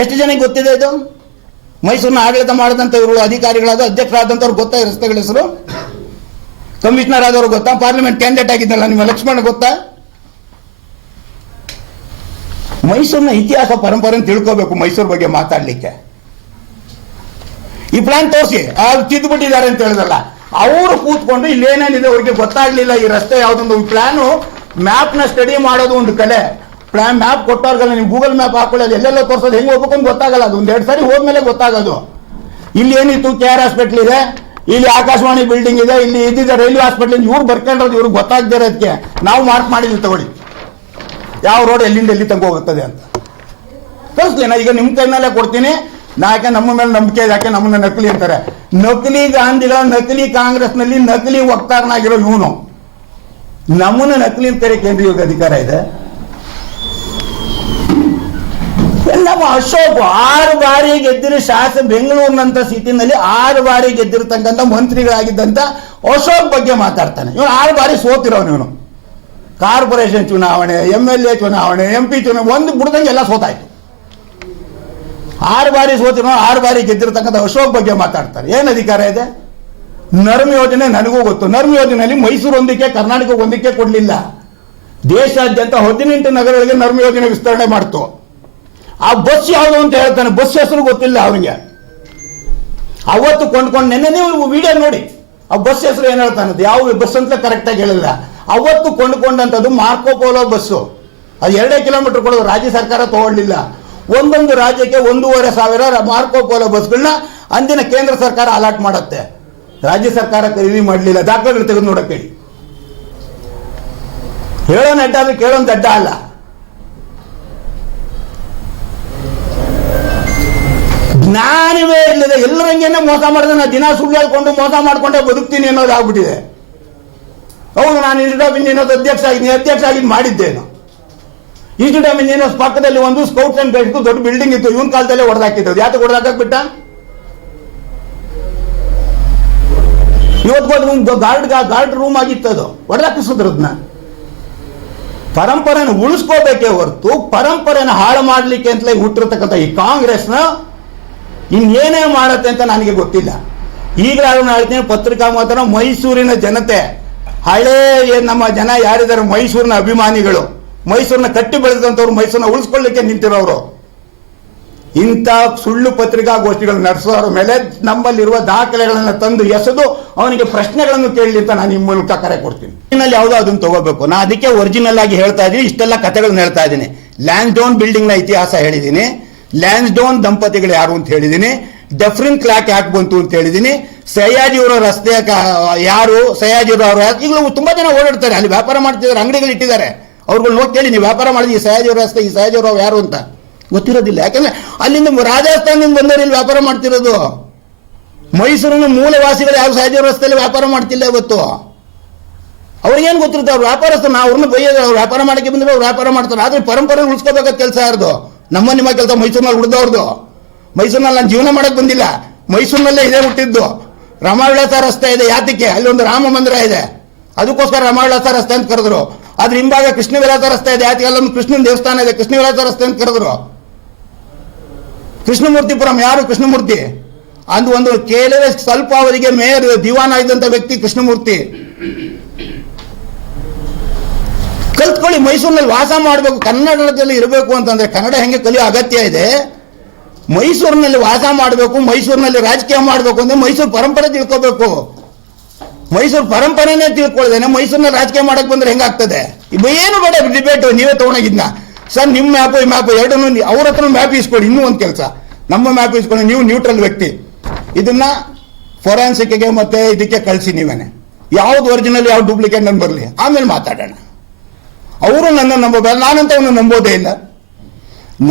ಎಷ್ಟು ಜನಕ್ಕೆ ಗೊತ್ತಿದೆ ಇದು? ಮೈಸೂರಿನ ಆಡಳಿತ ಮಾಡಿದಂಥ ಇವರು ಅಧಿಕಾರಿಗಳಾದ ಅಧ್ಯಕ್ಷರಾದಂಥವ್ರು ಗೊತ್ತಾ ಈ ರಸ್ತೆಗಳ ಹೆಸರು? ಕಮಿಷನರ್ ಆದವ್ರು ಗೊತ್ತಾ? ಪಾರ್ಲಿಮೆಂಟ್ ಕ್ಯಾಂಡಿಡೇಟ್ ಆಗಿದ್ದಲ್ಲ ನಿಮ್ಮ ಲಕ್ಷ್ಮಣ್ ಗೊತ್ತಾ? ಮೈಸೂರಿನ ಇತಿಹಾಸ ಪರಂಪರೆ ತಿಳ್ಕೋಬೇಕು ಮೈಸೂರು ಬಗ್ಗೆ ಮಾತಾಡ್ಲಿಕ್ಕೆ. ಈ ಪ್ಲಾನ್ ತೋರಿಸಿ ತಿದ್ದುಬಿಟ್ಟಿದ್ದಾರೆ ಅಂತ ಹೇಳಿದಲ್ಲ, ಅವರು ಕೂತ್ಕೊಂಡು ಇಲ್ಲೇನೇನಿದೆ ಅವ್ರಿಗೆ ಗೊತ್ತಾಗ್ಲಿಲ್ಲ. ಈ ರಸ್ತೆ ಯಾವುದೊಂದು ಪ್ಲಾನು ಮ್ಯಾಪ್ನ ಸ್ಟಡಿ ಮಾಡೋದು ಒಂದು ಕಲೆ. ಪ್ಲಾನ್ ಮ್ಯಾಪ್ ಕೊಟ್ಟವ್ರಿಗಲ್ಲ, ನೀವು ಗೂಗಲ್ ಮ್ಯಾಪ್ ಹಾಕೊಳ್ಳೋದು ಎಲ್ಲೆಲ್ಲ ತೋರಿಸೋದು ಹೆಂಗೆ ಹೋಗ್ಬೇಕು ಅಂತ ಗೊತ್ತಾಗಲ್ಲ. ಅದು ಒಂದೆರಡು ಸಾರಿ ಹೋದ್ಮೇಲೆ ಗೊತ್ತಾಗೋದು. ಇಲ್ಲಿ ಏನಿತ್ತು, KR ಹಾಸ್ಪಿಟ್ಲ್ ಇದೆ, ಇಲ್ಲಿ ಆಕಾಶವಾಣಿ ಬಿಲ್ಡಿಂಗ್ ಇದೆ, ಇಲ್ಲಿ ಇದ್ದಿದ್ದ ರೈಲ್ವೆ ಹಾಸ್ಪಿಟ್ಲ್, ಇವ್ರು ಬರ್ಕೊಂಡಿರೋದು ಇವ್ರಿಗೆ ಗೊತ್ತಾಗದೇ ಅದಕ್ಕೆ ನಾವು ಮಾರ್ಕ್ ಮಾಡಿದ್ವಿ ತಗೊಳ್ಳಿ, ಯಾವ ರೋಡ್ ಎಲ್ಲಿಂದ ಎಲ್ಲಿ ತನಕ ಹೋಗುತ್ತದೆ ಅಂತ ತೋರಿಸ್ಲಿ. ನಾ ಈಗ ನಿಮ್ಮ ಕೈ ಮೇಲೆ ಕೊಡ್ತೀನಿ. ಯಾಕೆ ನಮ್ಮ ಮೇಲೆ ನಂಬಿಕೆ ಇದೆ, ಯಾಕೆ ನಮ್ಮನ್ನ ನಕಲಿ ಅಂತಾರೆ. ನಕಲಿ ಗಾಂಧಿಗಳ, ನಕಲಿ ಕಾಂಗ್ರೆಸ್ನಲ್ಲಿ ನಕಲಿ ವಕ್ತಾರನಾಗಿರೋ ಇವನು ನಮ್ಮನ್ನ ನಕಲಿ ಅಂತಾರೆ. ಕೇಂದ್ರೀಯ ಅಧಿಕಾರ ಇದೆ. ನಮ್ಮ ಅಶೋಕ್ 6 ಬಾರಿ ಗೆದ್ದಿರೋ ಬೆಂಗಳೂರಿನಂತ ಸಿಟಿನಲ್ಲಿ 6 ಬಾರಿ ಗೆದ್ದಿರತಕ್ಕಂಥ ಮಂತ್ರಿಗಳಾಗಿದ್ದಂತ ಅಶೋಕ್ ಬಗ್ಗೆ ಮಾತಾಡ್ತಾನೆ. ಇವನು 6 ಬಾರಿ ಸೋತಿರೋನು. ಇವನು ಕಾರ್ಪೊರೇಷನ್ ಚುನಾವಣೆ, MLA ಚುನಾವಣೆ, MP ಚುನಾವಣೆ ಒಂದು ಬಿಡ್ದಂಗೆ ಎಲ್ಲ ಸೋತಾಯ್ತು. 6 ಬಾರಿ ಸೋತಿರೋ, 6 ಬಾರಿ ಗೆದ್ದಿರತಕ್ಕಂಥ ಅಶೋಕ್ ಬಗ್ಗೆ ಮಾತಾಡ್ತಾರೆ. ಏನು ಅಧಿಕಾರ ಇದೆ? ನರ್ಮ್ ಯೋಜನೆ ನನಗೂ ಗೊತ್ತು. ನರ್ಮ್ ಯೋಜನೆಯಲ್ಲಿ ಮೈಸೂರು ಒಂದಕ್ಕೆ, ಕರ್ನಾಟಕ ಒಂದಕ್ಕೆ ಕೊಡಲಿಲ್ಲ. ದೇಶಾದ್ಯಂತ 18 ನಗರಗಳಿಗೆ ನರ್ಮ್ ಯೋಜನೆ ವಿಸ್ತರಣೆ ಮಾಡ್ತು. ಆ ಬಸ್ ಯಾವುದು ಅಂತ ಹೇಳ್ತಾನೆ, ಬಸ್ ಹೆಸರು ಗೊತ್ತಿಲ್ಲ ಅವನಿಗೆ. ಅವತ್ತು ಕೊಂಡ್ಕೊಂಡು ನೆನ್ನೆ ನೀವು ವಿಡಿಯೋ ನೋಡಿ, ಆ ಬಸ್ ಹೆಸರು ಏನು ಹೇಳ್ತಾನೆ, ಯಾವ ಬಸ್ ಅಂತ ಕರೆಕ್ಟಾಗಿ ಹೇಳಿಲ್ಲ. ಅವತ್ತು ಕೊಂಡ್ಕೊಂಡಂಥದ್ದು ಮಾರ್ಕೋ ಪೋಲೋ ಬಸ್ಸು. ಅದು 2 ಕಿಲೋಮೀಟರ್ ಕೊಡೋದು. ರಾಜ್ಯ ಸರ್ಕಾರ ತಗೊಳ್ಳಿಲ್ಲ. ಒಂದೊಂದು ರಾಜ್ಯಕ್ಕೆ 1,500 ಮಾರ್ಕೋ ಪೋಲೋ ಬಸ್ಗಳನ್ನ ಅಂದಿನ ಕೇಂದ್ರ ಸರ್ಕಾರ ಅಲಾಟ್ ಮಾಡುತ್ತೆ. ರಾಜ್ಯ ಸರ್ಕಾರ ಖರೀದಿ ಮಾಡಲಿಲ್ಲ. ದಾಖಲೆಗಳು ತೆಗೆದು ನೋಡಕ್ಕೆ ಹೇಳಿ. ಹೇಳೋನ್ ಅಡ್ಡ ಅಂದ್ರೆ ಕೇಳೋನ್ ದಡ್ಡ ಅಲ್ಲ. ಜ್ಞಾನವೇ ಇಲ್ಲದೆ ಎಲ್ಲರಂಗೇನೆ ಮೋಸ ಮಾಡಿದ್ರೆ ನಾ ದಿನ ಸುಳ್ಳು ಹೇಳ್ಕೊಂಡು ಮೋಸ ಮಾಡ್ಕೊಂಡೆ ಬದುಕ್ತೀನಿ ಅನ್ನೋದು ಆಗ್ಬಿಟ್ಟಿದೆ. ಹೌದು, ನಾನು ಇನ್ಸ್ಟಿಟ್ಯೂಟ್ ಆಫ್ ಇಂಜಿನಿಯರ್ಸ್ ಅಧ್ಯಕ್ಷ ಆಗಿದ್ದು ಮಾಡಿದ್ದೇನು. ಇನ್ಸ್ಟಿಟ್ಯೂಟ್ ಆಫ್ ಇಂಜಿನಿಯರ್ಸ್ ಪಕ್ಕದಲ್ಲಿ ಒಂದು ಸ್ಕೌಟ್ಸ್ ಅಂಡ್ ಗೈಡ್ಸ್ ದೊಡ್ಡ ಬಿಲ್ಡಿಂಗ್ ಇತ್ತು. ಇವನ್ ಕಾಲದಲ್ಲೇ ಹೊಡೆದಾಕಿದ್ದು. ಯಾಕೆ ಹೊಡೆದಾಕಕ್ ಬಿಟ್ಟ? ಇವತ್ತು ಗಾರ್ಡ್ ರೂಮ್ ಆಗಿತ್ತು. ಅದು ಹೊಡೆದಾಕಿಸಿದ್ರದ್ನ. ಪರಂಪರೆನ ಉಳಿಸ್ಕೋಬೇಕೇ ಹೊರತು ಪರಂಪರೆನ ಹಾಳು ಮಾಡ್ಲಿಕ್ಕೆ ಅಂತಲೇ ಹುಟ್ಟಿರ್ತಕ್ಕಂಥ ಈ ಕಾಂಗ್ರೆಸ್ನ ಇನ್ನೇನೇ ಮಾಡತ್ತೆ ಅಂತ ನನಗೆ ಗೊತ್ತಿಲ್ಲ. ಈಗಲಾದ್ರೂ ಹೇಳ್ತೀನಿ, ಪತ್ರಿಕಾ ಮಾತ್ರ ಮೈಸೂರಿನ ಜನತೆ, ಹಳೇ ನಮ್ಮ ಜನ ಯಾರಿದ್ದಾರೆ, ಮೈಸೂರಿನ ಅಭಿಮಾನಿಗಳು, ಮೈಸೂರನ್ನ ಕಟ್ಟಿ ಬೆಳೆದಂಥವ್ರು, ಮೈಸೂರನ್ನ ಉಳಿಸ್ಕೊಳ್ಳಿಕ್ಕೆ ನಿಂತಿರೋರು, ಇಂಥ ಸುಳ್ಳು ಪತ್ರಿಕಾಗೋಷ್ಠಿಗಳು ನಡೆಸೋರ ಮೇಲೆ ನಮ್ಮಲ್ಲಿರುವ ದಾಖಲೆಗಳನ್ನು ತಂದು ಎಸೆದು ಅವನಿಗೆ ಪ್ರಶ್ನೆಗಳನ್ನು ಕೇಳಲಿ ಅಂತ ನಾನು ನಿಮ್ಮ ಮೂಲಕ ಕರೆ ಕೊಡ್ತೀನಿ. ಇನ್ನಲ್ಲಿ ಯಾವುದೋ ಅದನ್ನು ತಗೋಬೇಕು. ನಾ ಅದಕ್ಕೆ ಒರಿಜಿನಲ್ ಆಗಿ ಹೇಳ್ತಾ ಇದ್ದೀನಿ. ಇಷ್ಟೆಲ್ಲ ಕಥೆಗಳನ್ನ ಹೇಳ್ತಾ ಇದ್ದೀನಿ. ಲ್ಯಾನ್ಸ್ಡೌನ್ ಬಿಲ್ಡಿಂಗ್ನ ಇತಿಹಾಸ ಹೇಳಿದ್ದೀನಿ. ಲ್ಯಾನ್ಸ್ಡೌನ್ ದಂಪತಿಗಳು ಯಾರು ಅಂತ ಹೇಳಿದ್ದೀನಿ. ಡಫ್ರಿನ್ ಕ್ಲಾಕ್ ಯಾಕೆ ಬಂತು ಅಂತ ಹೇಳಿದ್ದೀನಿ. ಸಯಾಜಿಯವರ ರಸ್ತೆ ಯಾರು, ಸಯಾಜಿಯವರು ಈಗಲೂ ತುಂಬಾ ಜನ ಓಡಾಡ್ತಾರೆ. ಅಲ್ಲಿ ವ್ಯಾಪಾರ ಮಾಡ್ತಿದ್ದಾರೆ, ಅಂಗಡಿಗಳು ಇಟ್ಟಿದ್ದಾರೆ. ಅವ್ರುಗಳು ನೋಡಿ ಕೇಳಿ, ನೀವು ವ್ಯಾಪಾರ ಮಾಡಿದ್ವಿ ಈ ಸಯಾಜಿಯವರ ರಸ್ತೆ, ಈ ಸಯಾಜಿಯವರು ಯಾರು ಅಂತ ಗೊತ್ತಿರೋದಿಲ್ಲ. ಯಾಕಂದ್ರೆ ಅಲ್ಲಿಂದ ರಾಜಸ್ಥಾನದಿಂದ ಬಂದವರು ಇಲ್ಲಿ ವ್ಯಾಪಾರ ಮಾಡ್ತಿರೋದು. ಮೈಸೂರಿನ ಮೂಲವಾಸಿಗಳು ಯಾವ ಸಯಾಜಿಯವರ ರಸ್ತೆಯಲ್ಲಿ ವ್ಯಾಪಾರ ಮಾಡ್ತಿಲ್ಲ ಇವತ್ತು. ಅವ್ರಿಗೇನು ಗೊತ್ತಿರುತ್ತೆ? ಅವ್ರು ವ್ಯಾಪಾರಸ್ಥರು. ನಾವು ಅವ್ರನ್ನ ಬೈಯೋದು. ಅವ್ರು ವ್ಯಾಪಾರ ಮಾಡಕ್ಕೆ ಬಂದ್ರೆ ಅವ್ರು ವ್ಯಾಪಾರ ಮಾಡ್ತಾರೆ. ಆದ್ರೆ ಪರಂಪರೆ ಉಳಿಸ್ಕೋಬೇಕಾದ ಕೆಲಸ ಯಾರ್ದು? ನಿಮ್ಮ ಕೆಲಸ. ಮೈಸೂರಿನಲ್ಲಿ ಉಳಿದವ್ರದ್ದು. ಮೈಸೂರಿನಲ್ಲಿ ನಾನು ಜೀವನ ಮಾಡಕ್ ಬಂದಿಲ್ಲ, ಮೈಸೂರಿನಲ್ಲೇ ಇದೆ ಹುಟ್ಟಿದ್ದು. ರಮಾವಿಳಾಸ ರಸ್ತೆ ಇದೆ. ಯಾತಕ್ಕೆ? ಅಲ್ಲಿ ಒಂದು ರಾಮ ಮಂದಿರ ಇದೆ, ಅದಕ್ಕೋಸ್ಕರ ರಮಾವಿಳಾಸ ರಸ್ತೆ ಅಂತ ಕರೆದ್ರು. ಅದ್ರ ಹಿಂಭಾಗ ಕೃಷ್ಣ ವಿಲಾಸ ರಸ್ತೆ ಇದೆ. ಯಾತಕ್ಕೆ? ಅಲ್ಲೊಂದು ಕೃಷ್ಣನ ದೇವಸ್ಥಾನ ಇದೆ, ಕೃಷ್ಣ ವಿಲಾಸ ರಸ್ತೆ ಅಂತ ಕರೆದ್ರು. ಕೃಷ್ಣಮೂರ್ತಿಪುರಂ ಯಾರು? ಕೃಷ್ಣಮೂರ್ತಿ. ಅದು ಒಂದು ಕೇಳಿದ್ರೆ ಸ್ವಲ್ಪ ಅವರಿಗೆ ಮೇಯರ್ ದಿವಾನ ಆಗಿದ್ದಂಥ ವ್ಯಕ್ತಿ ಕೃಷ್ಣಮೂರ್ತಿ. ಕಲ್ತ್ಕೊಳ್ಳಿ. ಮೈಸೂರಿನಲ್ಲಿ ವಾಸ ಮಾಡಬೇಕು, ಕನ್ನಡದಲ್ಲಿ ಇರಬೇಕು ಅಂತಂದ್ರೆ ಕನ್ನಡ ಹೆಂಗೆ ಕಲಿಯೋ ಅಗತ್ಯ ಇದೆ. ಮೈಸೂರಿನಲ್ಲಿ ವಾಸ ಮಾಡಬೇಕು, ಮೈಸೂರಿನಲ್ಲಿ ರಾಜಕೀಯ ಮಾಡಬೇಕು ಅಂದ್ರೆ ಮೈಸೂರು ಪರಂಪರೆ ತಿಳ್ಕೋಬೇಕು. ಮೈಸೂರು ಪರಂಪರೆನೇ ತಿಳ್ಕೊಳ್ಳೇನೆ ಮೈಸೂರಿನಲ್ಲಿ ರಾಜಕೀಯ ಮಾಡಕ್ ಬಂದ್ರೆ ಹೆಂಗಾಗ್ತದೆ? ಏನು ಬೇಡ ಡಿಬೇಟ್, ನೀವೇ ತಗೊಂಡೋಗಿದ್ನ ಸರ್. ನಿಮ್ಮ ಮ್ಯಾಪು ಈ ಮ್ಯಾಪು ಎರಡನ್ನೂ ಅವ್ರ ಹತ್ರ ಮ್ಯಾಪ್ ಇಸ್ಕೊಳ್ಳಿ. ಇನ್ನೂ ಒಂದು ಕೆಲಸ, ನಮ್ಮ ಮ್ಯಾಪ್ ಇಸ್ಕೊಳ್ಳಿ. ನೀವು ನ್ಯೂಟ್ರಲ್ ವ್ಯಕ್ತಿ, ಇದನ್ನ ಫೊರೆನ್ಸಿಕ್ಗೆ ಮತ್ತೆ ಇದಕ್ಕೆ ಕಳಿಸಿ ನೀವೇನೆ. ಯಾವ್ದು ಒರಿಜಿನಲ್ ಯಾವ್ದು ಡೂಪ್ಲಿಕೇಟ್ ನನ್ ಬರಲಿ, ಆಮೇಲೆ ಮಾತಾಡೋಣ. ಅವರು ನನ್ನ ನಂಬೋದ, ನಾನಂತ ಅವನು ನಂಬೋದೇ ಇಲ್ಲ.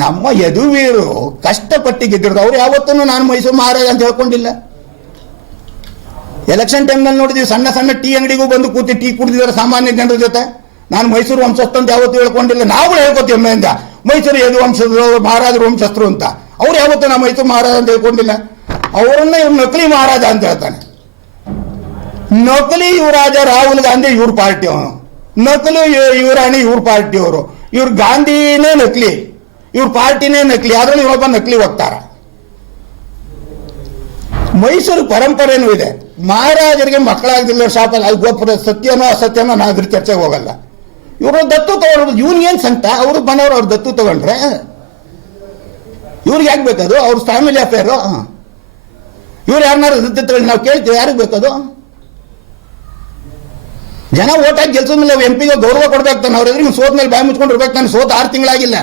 ನಮ್ಮ ಯದುವೀರು ಕಷ್ಟಪಟ್ಟು ಗೆದ್ದಿರೋದು. ಅವ್ರು ಯಾವತ್ತೂ ನಾನು ಮೈಸೂರು ಮಹಾರಾಜ ಅಂತ ಹೇಳ್ಕೊಂಡಿಲ್ಲ. ಎಲೆಕ್ಷನ್ ಟೈಮ್ನಲ್ಲಿ ನೋಡಿದ್ವಿ, ಸಣ್ಣ ಸಣ್ಣ ಟೀ ಅಂಗಡಿಗೂ ಬಂದು ಕೂತಿ ಟೀ ಕುಡಿದಿದ್ದಾರೆ ಸಾಮಾನ್ಯ ಜನರ ಜೊತೆ. ನಾನು ಮೈಸೂರು ವಂಶಸ್ಥ ಅಂತ ಯಾವತ್ತೂ ಹೇಳ್ಕೊಂಡಿಲ್ಲ. ನಾವು ಹೇಳ್ಕೊತೀವಿ ಹೆಮ್ಮೆಯಿಂದ ಮೈಸೂರು ಯದು ವಂಶಸ್ಥರು, ಮಹಾರಾಜರು ವಂಶಸ್ಥರು ಅಂತ. ಅವ್ರು ಯಾವತ್ತೂ ನಾವು ಮೈಸೂರು ಮಹಾರಾಜ ಅಂತ ಹೇಳ್ಕೊಂಡಿಲ್ಲ. ಅವರನ್ನ ಇವ್ರು ನಕಲಿ ಮಹಾರಾಜ ಅಂತ ಹೇಳ್ತಾನೆ. ನಕಲಿ ಯುವರಾಜ ರಾಹುಲ್ ಗಾಂಧಿ ಇವ್ರ ಪಾರ್ಟಿ ಅವನು, ನಕಲಿ ಯುವರಾಣಿ ಇವ್ರ ಪಾರ್ಟಿಯವರು. ಇವ್ರ ಗಾಂಧಿನೇ ನಕಲಿ, ಇವ್ರ ಪಾರ್ಟಿನೇ ನಕಲಿ. ಆದ್ರೂ ಇವರೊಬ್ಬ ನಕಲಿ ಹೋಗ್ತಾರ. ಮೈಸೂರು ಪರಂಪರೆನೂ ಇದೆ. ಮಹಾರಾಜರಿಗೆ ಮಕ್ಕಳಾಗದಿಲ್ಲ ಶಾಪ, ಅದು ಗೋಪುರ ಸತ್ಯನೋ ಅಸತ್ಯನೋ ನಾನು ಅದ್ರ ಚರ್ಚೆಗೆ ಹೋಗಲ್ಲ. ಇವರು ದತ್ತು ತಗೊಂಡ್ರು, ಇವ್ನಿಗೇನು ಸಂಕಟ? ಅವರು ಮನೆಯವರು ಅವ್ರು ದತ್ತು ತಗೊಂಡ್ರೆ ಇವ್ರಿಗೆ ಯಾಕೆ ಬೇಕದು? ಅವ್ರ ಫ್ಯಾಮಿಲಿ ಅಫೇರು. ಇವ್ರು ಯಾರನ್ನಾರು ದತ್ತು ನಾವು ಕೇಳ್ತೀವಿ, ಯಾರಿಗೆ ಬೇಕದು? ಜನ ಓಟ್ ಹಾಕಿ ಗೆಲ್ಸೋ ಮೇಲೆ ಎಂ ಪಿಗೆ ಗೌರವ ಕೊಡ್ಬೇಕು. ಅವ್ರ ಎದುರು ಸೋತ ಮೇಲೆ ಬಾಯಿ ಮುಚ್ಕೊಂಡಿರ್ಬೇಕು. ನಾನು ಸೋತ 6 ತಿಂಗಳಾಗಿಲ್ಲ.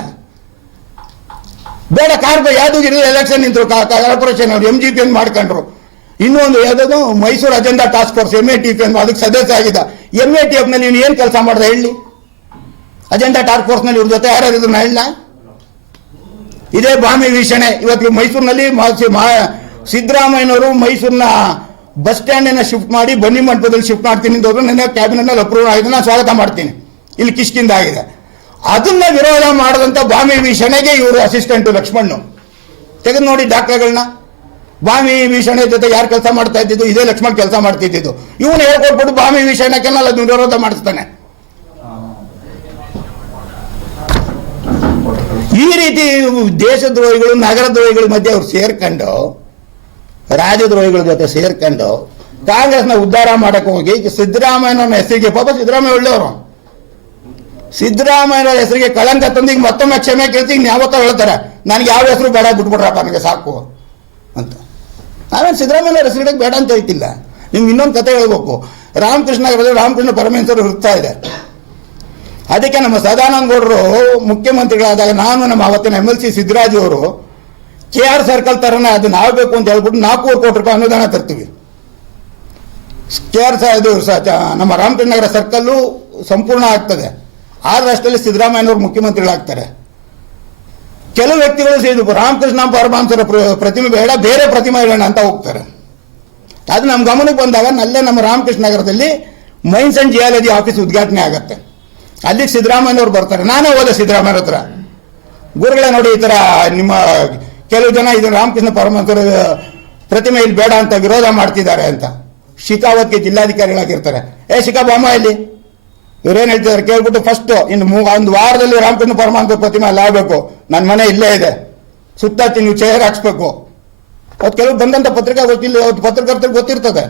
ಬೇಡ ಕಾರ್ ಯಾವ್ದು ಎಲೆಕ್ಷನ್ ನಿಂತರು ಕಾರ್ಪೊರೇಷನ್ ಅವರು MGP ಅಂತ ಮಾಡ್ಕೊಂಡ್ರು. ಇನ್ನೊಂದು ಯಾವ್ದು Mysuru agenda task force MATF ಅಂತ, ಅದಕ್ಕೆ ಸದಸ್ಯ ಆಗಿದ್ದ. MATF ನಲ್ಲಿ ನೀವು ಏನು ಕೆಲಸ ಮಾಡ್ದೆ ಹೇಳಿ? ಅಜೆಂಡಾ ಟಾಸ್ಕ್ ಫೋರ್ಸ್ ನಲ್ಲಿ ಇವ್ರ ಜೊತೆ ಯಾರು ಇದನ್ನ ಹೇಳ? ಇದೇ ಬಾಮಿ ವೀಕ್ಷಣೆ. ಇವತ್ತು ಮೈಸೂರಿನಲ್ಲಿ ಸಿದ್ದರಾಮಯ್ಯನವರು ಮೈಸೂರಿನ ಬಸ್ ಸ್ಟ್ಯಾಂಡ್ ಶಿಫ್ಟ್ ಮಾಡಿ ಬನ್ನಿ ಮಂಟಪದಲ್ಲಿ ಶಿಫ್ಟ್ ಮಾಡ್ತೀನಿ ಅಂತಂದ್ರು. ನನ್ನ ಕ್ಯಾಬಿನೆಟ್ ಅಪ್ರೂವ್ ಆಗಿದೆ, ನಾನು ಸ್ವಾಗತ ಮಾಡ್ತೀನಿ. ಇಲ್ಲಿ ಕಿಷ್ಕಿಂದ ಆಗಿದೆ. ಅದನ್ನ ವಿರೋಧ ಮಾಡದಂತ ಬಾಮಿ ವೀಕ್ಷಣೆಗೆ ಇವರು ಅಸಿಸ್ಟೆಂಟ್ ಲಕ್ಷ್ಮಣ್ ತೆಗೆದು ನೋಡಿ ದಾಖಲೆಗಳನ್ನ. ಬಾಮಿ ವೀಕ್ಷಣೆ ಜೊತೆ ಯಾರು ಕೆಲಸ ಮಾಡ್ತಾ ಇದ್ದಿದ್ದು? ಇದೇ ಲಕ್ಷ್ಮಣ್ ಕೆಲಸ ಮಾಡ್ತಿದ್ದು. ಇವನು ಹೇಳ್ಕೊಟ್ಬಿಟ್ಟು ಬಾಮಿ ವೀಕ್ಷಣೆಲ್ಲ ಅದನ್ನ ವಿರೋಧ ಮಾಡಿಸ್ತಾನೆ. ಈ ರೀತಿ ದೇಶದ್ರೋಹಿಗಳು ನಗರದ್ರೋಹಿಗಳ ಮಧ್ಯೆ ಅವ್ರು ಸೇರ್ಕೊಂಡು, ರಾಜದ್ರೋಹಿಗಳ ಜೊತೆ ಸೇರ್ಕೊಂಡು ಕಾಂಗ್ರೆಸ್ನ ಉದ್ಧಾರ ಮಾಡಕ್ಕೆ ಹೋಗಿ ಸಿದ್ದರಾಮಯ್ಯನ ಹೆಸರಿಗೆ, ಪಾಪ ಸಿದ್ದರಾಮಯ್ಯ ಒಳ್ಳೆಯವರು, ಸಿದ್ದರಾಮಯ್ಯನ ಹೆಸರಿಗೆ ಕಳಂಕ ತಂದು ಈಗ ಮತ್ತೊಮ್ಮೆ ಕ್ಷಮೆ ಕೇಳ್ತೀನಿ. ಯಾವತ್ತೋ ಹೇಳ್ತಾರೆ ನನಗೆ ಯಾವ ಹೆಸರು ಬೇಡ, ಬಿಟ್ಬಿಡ್ರಪ್ಪ ನನಗೆ ಸಾಕು ಅಂತ. ನಾವೇನು ಸಿದ್ದರಾಮಯ್ಯನ ಹೆಸರಿಗೆ ಬೇಡ ಅಂತ ಹೇಳ್ತಿಲ್ಲ. ನಿಮ್ಗೆ ಇನ್ನೊಂದು ಕತೆ ಹೇಳ್ಬೇಕು. ರಾಮಕೃಷ್ಣ ಪರಮೇಶ್ವರ ವೃತ್ತ ಇದೆ. ಅದಕ್ಕೆ ನಮ್ಮ ಸದಾನಂದ ಗೌಡರು ಮುಖ್ಯಮಂತ್ರಿಗಳಾದಾಗ ನಾನು ನಮ್ಮ ಅವತ್ತಿನ MLC ಸಿದ್ದರಾಜು ಅವರು KR ಸರ್ಕಲ್ ತರನೇ ಅದನ್ನ ಆಗಬೇಕು ಅಂತ ಹೇಳ್ಬಿಟ್ಟು 400 ಕೋಟಿ ರೂಪಾಯಿ ಅನುದಾನ ತರ್ತೀವಿ. KR ಇದು ನಮ್ಮ ರಾಮಕೃಷ್ಣ ನಗರ ಸರ್ಕಲ್ಲು ಸಂಪೂರ್ಣ ಆಗ್ತದೆ. ಆದ್ರೆ ಅಷ್ಟರಲ್ಲಿ ಸಿದ್ದರಾಮಯ್ಯನವರು ಮುಖ್ಯಮಂತ್ರಿಗಳಾಗ್ತಾರೆ. ಕೆಲವು ವ್ಯಕ್ತಿಗಳು ಸೇರಿದ್ರು ರಾಮಕೃಷ್ಣ ಪರಮಹಂಸರ ಪ್ರತಿಮೆ ಬೇಡ, ಬೇರೆ ಪ್ರತಿಮೆ ಇಡೋಣ ಅಂತ ಹೋಗ್ತಾರೆ. ಅದು ನಮ್ಮ ಗಮನಕ್ಕೆ ಬಂದಾಗ ಅಲ್ಲೇ ನಮ್ಮ ರಾಮಕೃಷ್ಣ ನಗರದಲ್ಲಿ ಮೈನ್ಸ್ ಅಂಡ್ ಜಿಯಾಲಜಿ ಆಫೀಸ್ ಉದ್ಘಾಟನೆ ಆಗುತ್ತೆ. ಅಲ್ಲಿಗೆ ಸಿದ್ದರಾಮಯ್ಯನವ್ರು ಬರ್ತಾರೆ. ನಾನೇ ಹೋದೆ ಸಿದ್ದರಾಮಯ್ಯ ಹತ್ರ, ಗುರುಗಳೇ ನೋಡಿ ಈ ಥರ ನಿಮ್ಮ ಕೆಲವು ಜನ ಇದನ್ನು ರಾಮಕೃಷ್ಣ ಪರಮಹಂಸರ ಪ್ರತಿಮೆ ಇಲ್ಲಿ ಬೇಡ ಅಂತ ವಿರೋಧ ಮಾಡ್ತಿದ್ದಾರೆ ಅಂತ. ಶಿಕಾವತ್ಗೆ ಜಿಲ್ಲಾಧಿಕಾರಿಗಳಾಗಿರ್ತಾರೆ. ಶಿಕಾ ಬಾಮ ಇಲ್ಲಿ ಇವರೇನು ಹೇಳ್ತಿದ್ದಾರೆ ಕೇಳ್ಬಿಟ್ಟು ಫಸ್ಟ್ ಇನ್ನು 1 ವಾರದಲ್ಲಿ ರಾಮಕೃಷ್ಣ ಪರಮಹಂಸ ಪ್ರತಿಮೆ ಅಲ್ಲಿ ಆಗಬೇಕು. ನನ್ನ ಮನೆ ಇಲ್ಲೇ ಇದೆ, ಸುತ್ತ ನೀವು ಚೇರ್ ಹಾಕ್ಸ್ಬೇಕು. ಅವತ್ತು ಕೆಲವು ಬಂದಂಥ ಪತ್ರಿಕಾ ಗೊತ್ತಿಲ್ಲ, ಅವತ್ತು ಪತ್ರಕರ್ತರಿಗೆ ಗೊತ್ತಿರ್ತದೆ.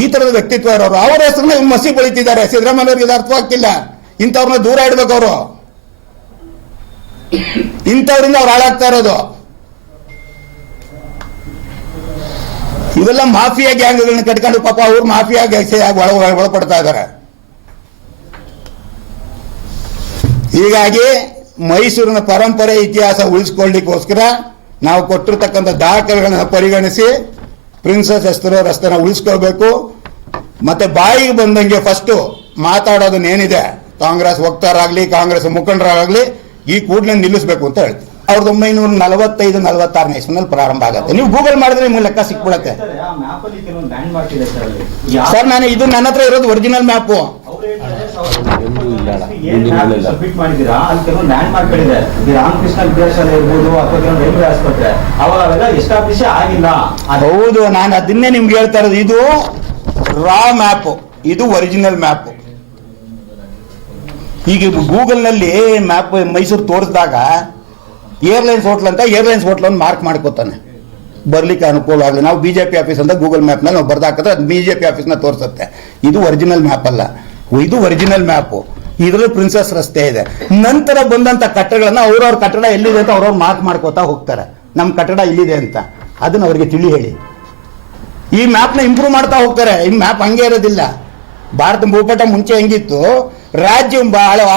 ಈ ಥರದ ವ್ಯಕ್ತಿತ್ವ ಇರೋರು ಅವರ ಹೆಸರನ್ನ ಮಸಿ ಬೆಳೀತಿದ್ದಾರೆ. ಸಿದ್ದರಾಮಯ್ಯವ್ರಿಗೆ ಇದು ಅರ್ಥವಾಗ್ತಿಲ್ಲ. ಇಂಥವ್ರನ್ನ ದೂರ ಇಡ್ಬೇಕು. ಅವರು ಇಂಥವ್ರಿಂದ ಅವ್ರು ಹಾಳಾಗ್ತಾ ಇರೋದು. ಇವೆಲ್ಲ ಮಾಫಿಯಾ ಗ್ಯಾಂಗ್ಗಳನ್ನ ಕಟ್ಕೊಂಡು ಪಾಪ ಅವ್ರು ಮಾಫಿಯಾ ಒಳಪಡ್ತಾ ಇದ್ದಾರೆ. ಹೀಗಾಗಿ ಮೈಸೂರಿನ ಪರಂಪರೆ ಇತಿಹಾಸ ಉಳಿಸ್ಕೊಳ್ಳಿಕ್ಕೋಸ್ಕರ ನಾವು ಕೊಟ್ಟಿರ್ತಕ್ಕಂಥ ದಾಖಲೆಗಳನ್ನು ಪರಿಗಣಿಸಿ ಪ್ರಿನ್ಸಸ್ ರಸ್ತೆನ ಉಳಿಸ್ಕೋಬೇಕು. ಮತ್ತೆ ಬಾಯಿಗೆ ಬಂದಂಗೆ ಫಸ್ಟ್ ಮಾತಾಡೋದನ್ನೇನಿದೆ ಕಾಂಗ್ರೆಸ್ ವಕ್ತಾರಾಗಲಿ ಕಾಂಗ್ರೆಸ್ ಮುಖಂಡರಾಗಲಿ ಈ ಕೂಡಲೇ ನಿಲ್ಲಿಸಬೇಕು ಅಂತ ಹೇಳ್ತೀವಿ. 1945-46 ಇಸ್ವಿನಲ್ಲಿ ಪ್ರಾರಂಭ ಆಗುತ್ತೆ. ನೀವು ಗೂಗಲ್ ಮಾಡಿದ್ರೆ ನಿಮ್ಗೆ ಲೆಕ್ಕ ಸಿಕ್ಬಿಡತ್ತೆ. ಸರ್ ನಾನು ಇದು ನನ್ನ ಹತ್ರ ಇರೋದು ಒರಿಜಿನಲ್ ಮ್ಯಾಪು. ಹೌದು, ನಾನು ಅದನ್ನೇ ನಿಮ್ಗೆ ಹೇಳ್ತಾ ಇರೋದು. ಇದು ರಾ ಮ್ಯಾಪ್, ಇದು ಒರಿಜಿನಲ್ ಮ್ಯಾಪ್. ಈಗ ಗೂಗಲ್ನಲ್ಲಿ ಮ್ಯಾಪ್ ಮೈಸೂರು ತೋರಿಸಿದಾಗ ಏರ್ಲೈನ್ಸ್ ಹೋಟ್ಲ್ ಅಂತ ಏರ್ಲೈನ್ಸ್ ಹೋಟ್ಲ್ ಒಂದು ಮಾರ್ಕ್ ಮಾಡ್ಕೋತಾನೆ, ಬರ್ಲಿಕ್ಕೆ ಅನುಕೂಲ ಆಗಲಿ. ನಾವು BJP ಆಫೀಸ್ ಅಂತ ಗೂಗಲ್ ಮ್ಯಾಪ್ನಲ್ಲಿ ನಾವು ಬರ್ದಾಕಿದ್ರೆ ಅದು BJP ಆಫೀಸ್ನ ತೋರಿಸುತ್ತೆ. ಇದು ಒರಿಜಿನಲ್ ಮ್ಯಾಪ್ ಅಲ್ಲ, ಇದು ಒರಿಜಿನಲ್ ಮ್ಯಾಪು. ಇದರಲ್ಲಿ ಪ್ರಿನ್ಸಸ್ ರಸ್ತೆ ಇದೆ. ನಂತರ ಬಂದಂಥ ಕಟ್ಟಡಗಳನ್ನ ಅವ್ರವ್ರ ಕಟ್ಟಡ ಎಲ್ಲಿದೆ ಅಂತ ಅವ್ರವ್ರು ಮಾರ್ಕ್ ಮಾಡ್ಕೋತಾ ಹೋಗ್ತಾರೆ. ನಮ್ಮ ಕಟ್ಟಡ ಇಲ್ಲಿದೆ ಅಂತ ಅದನ್ನ ಅವ್ರಿಗೆ ತಿಳಿ ಹೇಳಿ. ಈ ಮ್ಯಾಪ್ನ ಇಂಪ್ರೂವ್ ಮಾಡ್ತಾ ಹೋಗ್ತಾರೆ. ಈ ಮ್ಯಾಪ್ ಹಂಗೆ ಇರೋದಿಲ್ಲ. ಭಾರತ ಭೂಪಟ ಮುಂಚೆ ಹೆಂಗಿತ್ತು, ರಾಜ್ಯ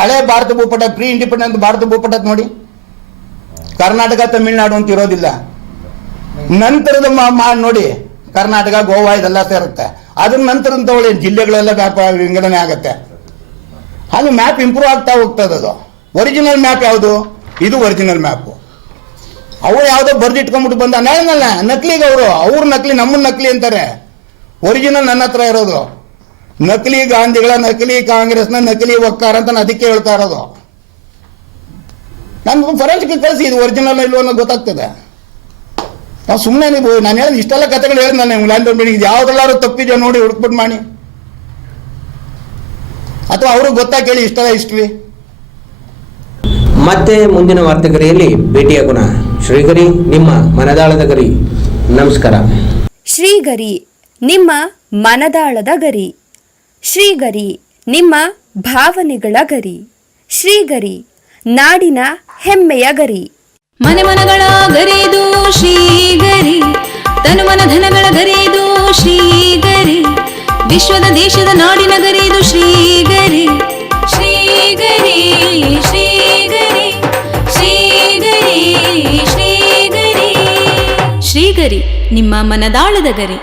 ಹಳೆ ಭಾರತ ಭೂಪಟ ಪ್ರೀ ಇಂಡಿಪೆಂಡೆಂಟ್ ಭಾರತ ಭೂಪಟ ನೋಡಿ, ಕರ್ನಾಟಕ ತಮಿಳುನಾಡು ಅಂತ ಇರೋದಿಲ್ಲ. ನಂತರದ ನೋಡಿ ಕರ್ನಾಟಕ ಗೋವಾ ಇದೆಲ್ಲ ಸೇರುತ್ತೆ. ಅದ್ರ ನಂತರ ತಗೊಳ್ಳಿ ಜಿಲ್ಲೆಗಳೆಲ್ಲ ವಿಂಗಡಣೆ ಆಗುತ್ತೆ. ಹಾಗೆ ಮ್ಯಾಪ್ ಇಂಪ್ರೂವ್ ಆಗ್ತಾ ಹೋಗ್ತದೆ. ಅದು ಒರಿಜಿನಲ್ ಮ್ಯಾಪ್ ಯಾವುದು? ಇದು ಒರಿಜಿನಲ್ ಮ್ಯಾಪು. ಅವ್ರು ಯಾವುದೋ ಬರ್ದಿಟ್ಕೊಂಡ್ಬಿಟ್ಟು ಬಂದ ನಾನಲ್ಲ ನಕಲಿಗೆ ಅವ್ರ ನಕಲಿ, ನಮ್ಮನ್ನ ನಕಲಿ ಅಂತಾರೆ. ಒರಿಜಿನಲ್ ನನ್ನ ಹತ್ರ ಇರೋದು. ನಕಲಿ ಗಾಂಧಿಗಳ, ನಕಲಿ ಕಾಂಗ್ರೆಸ್ನ ನಕಲಿ ವಕ್ತಾರ ಅಂತ ನಾನು ಅದಕ್ಕೆ ಹೇಳ್ತಾ ಇರೋದು. ನಾನು ಫರೆನ್ಸಿಕ್ ಕಳಿಸಿ ಇದು ಒರಿಜಿನಲ್ ಇಲ್ವೋ ಅನ್ನೋ ಗೊತ್ತಾಗ್ತದೆ. ನಾವು ಸುಮ್ಮನೆ ನೀವು ನಾನು ಹೇಳಿದ ಇಷ್ಟೆಲ್ಲ ಕಥೆಗಳು ಹೇಳಿದ್ ನಾನು ಲ್ಯಾಂಡ್ ಮೀಟಿಂಗ್ ಯಾವುದೆಲ್ಲಾರು ತಪ್ಪಿದೆಯೋ ನೋಡಿ ಹುಡುಕ್ಬಿಟ್ಟು ಮಾಡಿ, ಅಥವಾ ಅವ್ರಿಗೆ ಗೊತ್ತಾಗಿ ಕೇಳಿ ಇಷ್ಟೆಲ್ಲ ಹಿಸ್ಟ್ರಿ. ಮತ್ತೆ ಮುಂದಿನ ವಾರ್ತೆಗರಿಯಲ್ಲಿ ಭೇಟಿಯಾಗೋಣ. ಶ್ರೀಗರಿ, ನಿಮ್ಮ ಮನದಾಳದ ಗರಿ. ನಮಸ್ಕಾರ. ಶ್ರೀಗರಿ ನಿಮ್ಮ ಮನದಾಳದ ಗರಿ. ಶ್ರೀಗರಿ ನಿಮ್ಮ ಭಾವನೆಗಳ ಗರಿ. ಶ್ರೀಗರಿ ನಾಡಿನ ಹೆಮ್ಮೆಯ ಗರಿ. ಮನೆ ಮನಗಳ ಗರಿದು ಶ್ರೀಗರಿ, ತನು ಮನ ಧನಗಳ ಗರಿದು ಶ್ರೀಗರಿ, ವಿಶ್ವದ ದೇಶದ ನಾಡಿನ ಗರಿದು ಶ್ರೀಗರಿ. ಶ್ರೀಗರಿ ಶ್ರೀಗರಿ ಶ್ರೀಗರಿ ಶ್ರೀಗರಿ ಶ್ರೀಗರಿ ನಿಮ್ಮ ಮನದಾಳದ ಗರಿ.